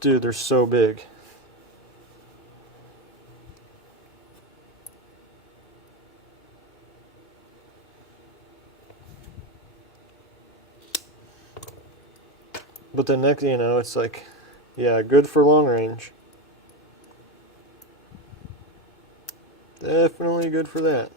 Dude, they're so big. But the next, it's like, yeah, good for long range. Definitely good for that.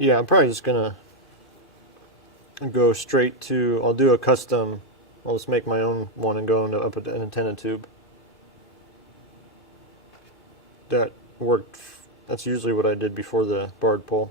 Yeah, I'm probably just gonna go straight to. I'll do a custom. I'll just make my own one and go into up an antenna tube. That worked. That's usually what I did before the barred pole.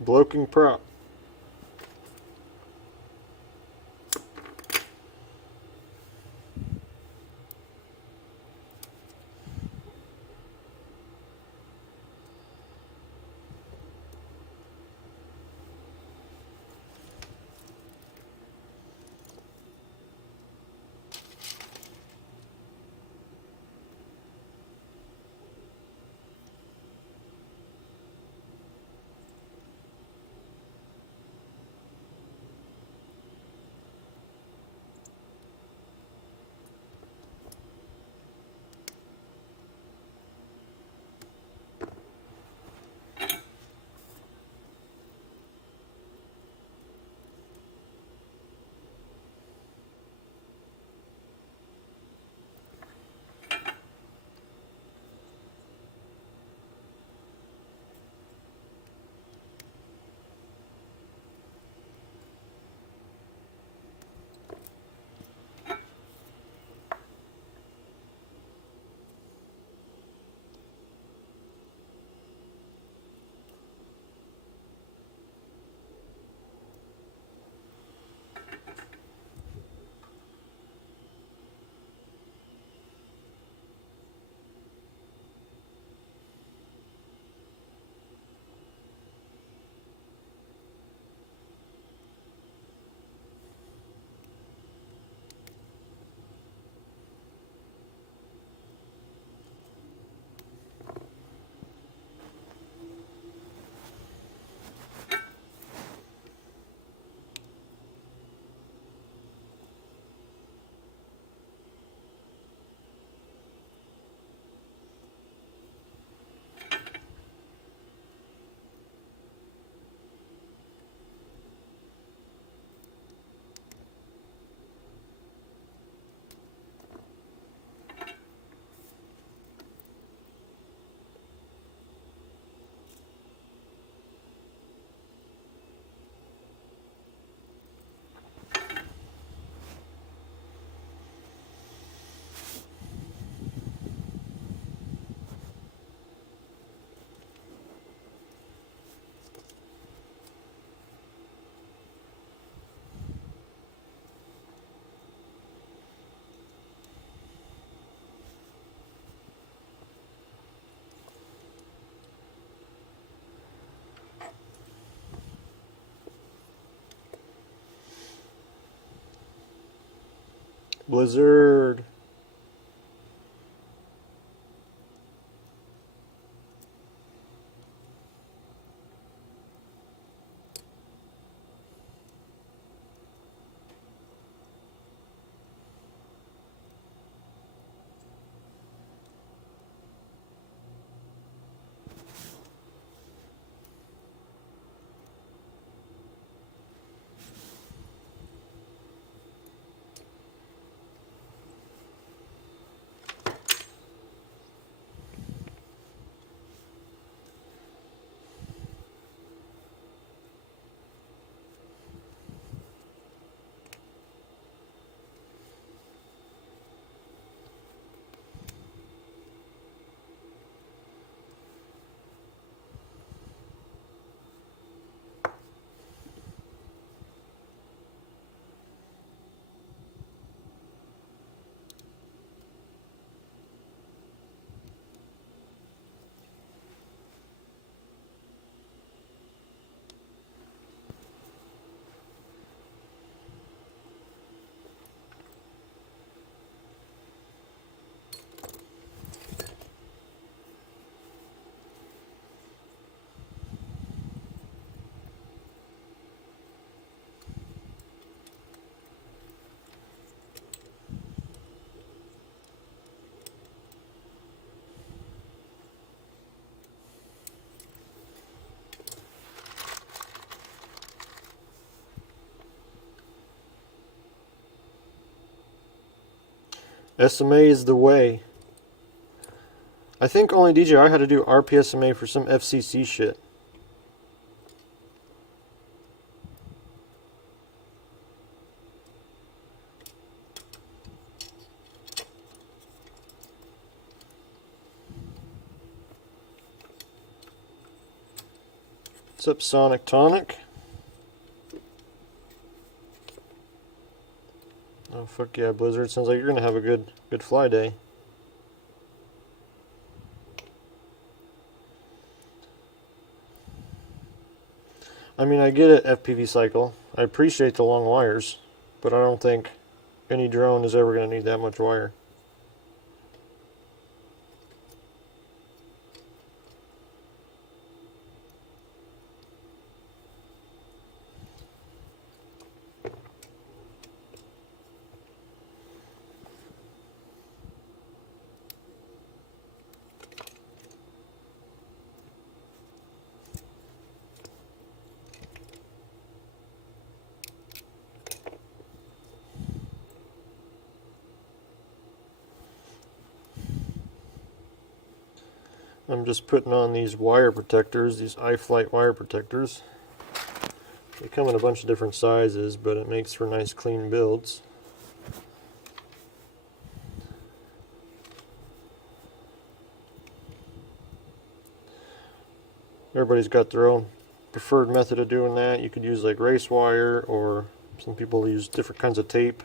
Bloking prop. Blizzard. SMA is the way. I think only DJI had to do RPSMA for some FCC shit. What's up, Sonic Tonic? Oh fuck yeah, Blizzard! Sounds like you're gonna have a good fly day. I mean, I get it, FPV cycle. I appreciate the long wires, but I don't think any drone is ever gonna need that much wire. I'm just putting on these wire protectors, these iFlight wire protectors. They come in a bunch of different sizes, but it makes for nice clean builds. Everybody's got their own preferred method of doing that. You could use like race wire, or some people use different kinds of tape.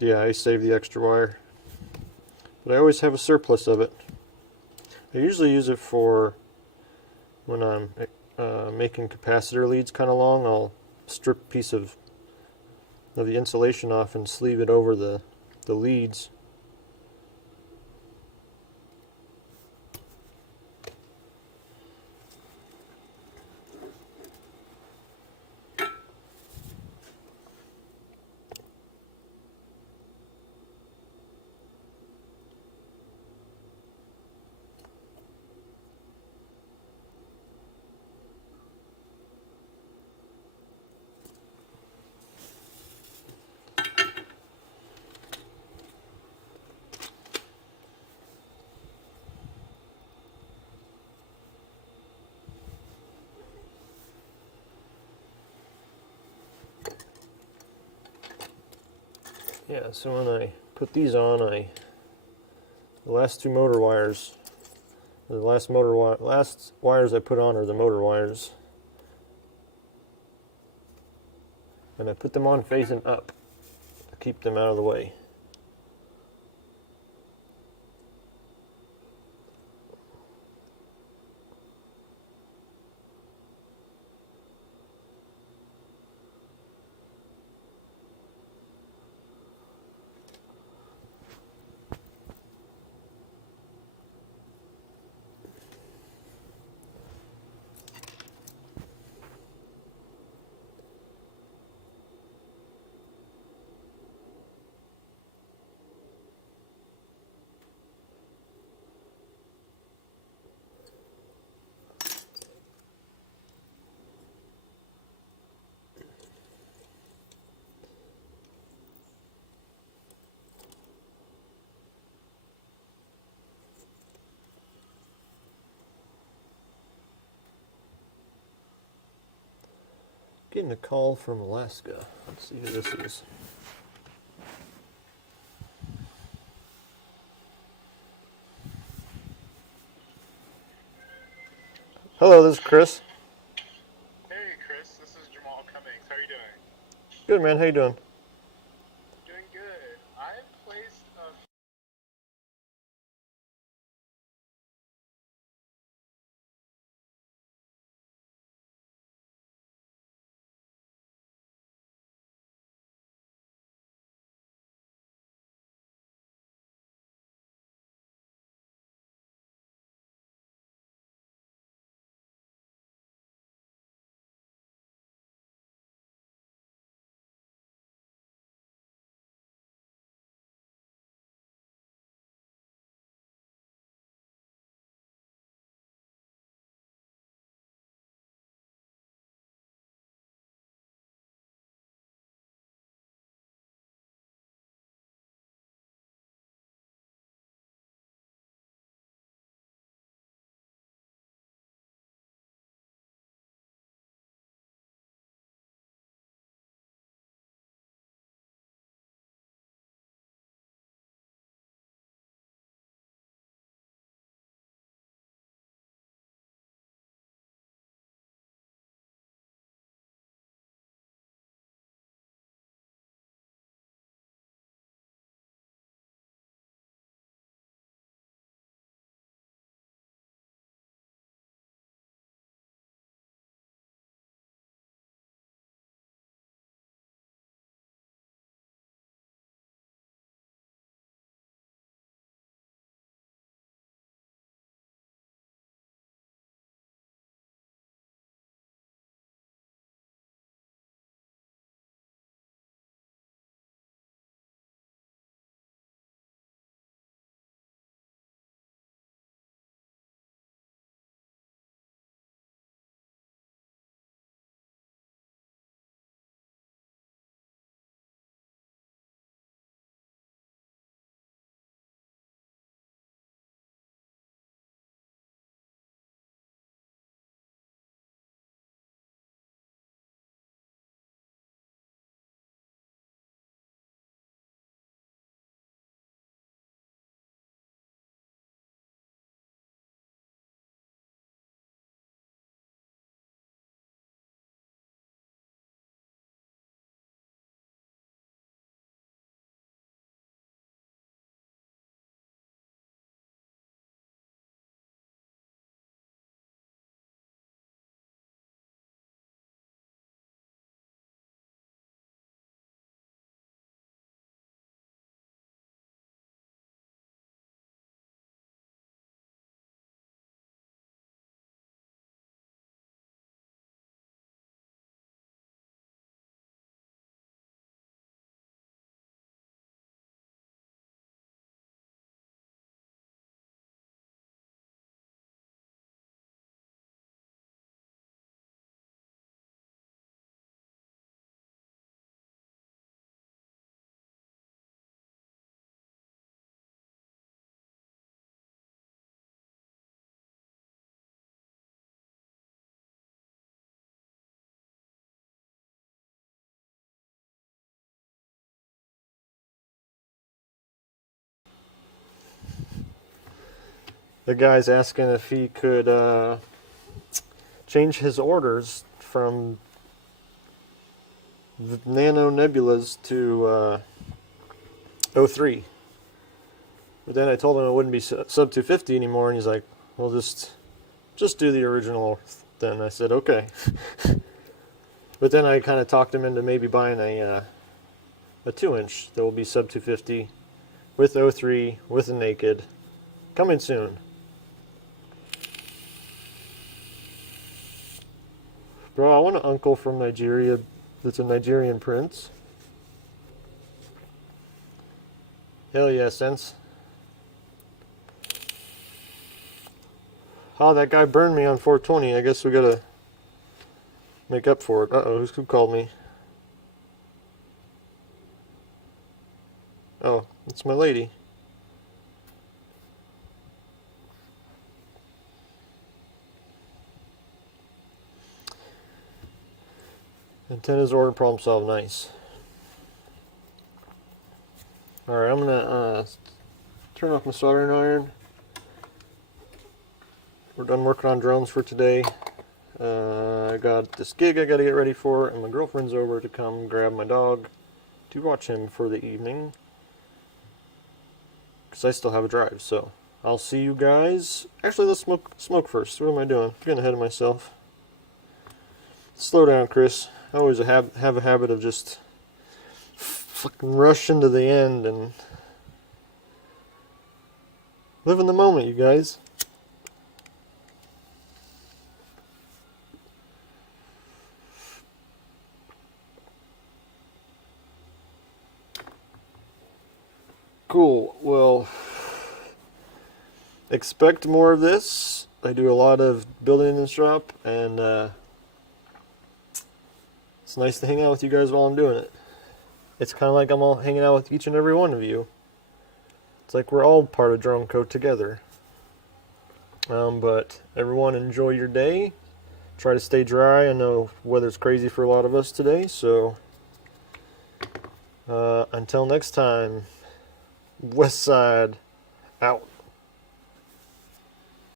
Yeah, I save the extra wire, but I always have a surplus of it. I usually use it for when I'm making capacitor leads kind of long. I'll strip a piece of the insulation off and sleeve it over the leads. Yeah, so when I put these on, the last two motor wires, the last wires I put on are the motor wires, and I put them on facing up to keep them out of the way. Getting a call from Alaska. Let's see who this is. Hello, this is Chris. Hey Chris, this is Jamal Cummings. How are you doing? Good, man. How you doing? Doing good. I've placed a the guy's asking if he could change his orders from the nano nebulas to O3. But then I told him it wouldn't be sub 250 anymore, and he's like, well, just do the original then. I said, okay. But then I kind of talked him into maybe buying a 2-inch that will be sub 250 with O3, with a naked. Coming soon. Bro, I want an uncle from Nigeria that's a Nigerian prince. Hell yeah, sense. Oh, that guy burned me on 420. I guess we gotta make up for it. Uh-oh, who called me? Oh, it's my lady. Antennas order, problem solved. Nice. Alright, I'm gonna turn off my soldering iron. We're done working on drones for today. I got this gig I gotta get ready for, and my girlfriend's over to come grab my dog to watch him for the evening. Because I still have a drive, so I'll see you guys. Actually, let's smoke first. What am I doing? I'm getting ahead of myself. Slow down, Chris. I always have a habit of just fucking rushing to the end and live in the moment, you guys. Cool. Well, expect more of this. I do a lot of building in this shop, and it's nice to hang out with you guys while I'm doing it. It's kind of like I'm all hanging out with each and every one of you. It's like we're all part of Drone Code together. But everyone enjoy your day. Try to stay dry. I know weather's crazy for a lot of us today, so until next time, WestPsyde out.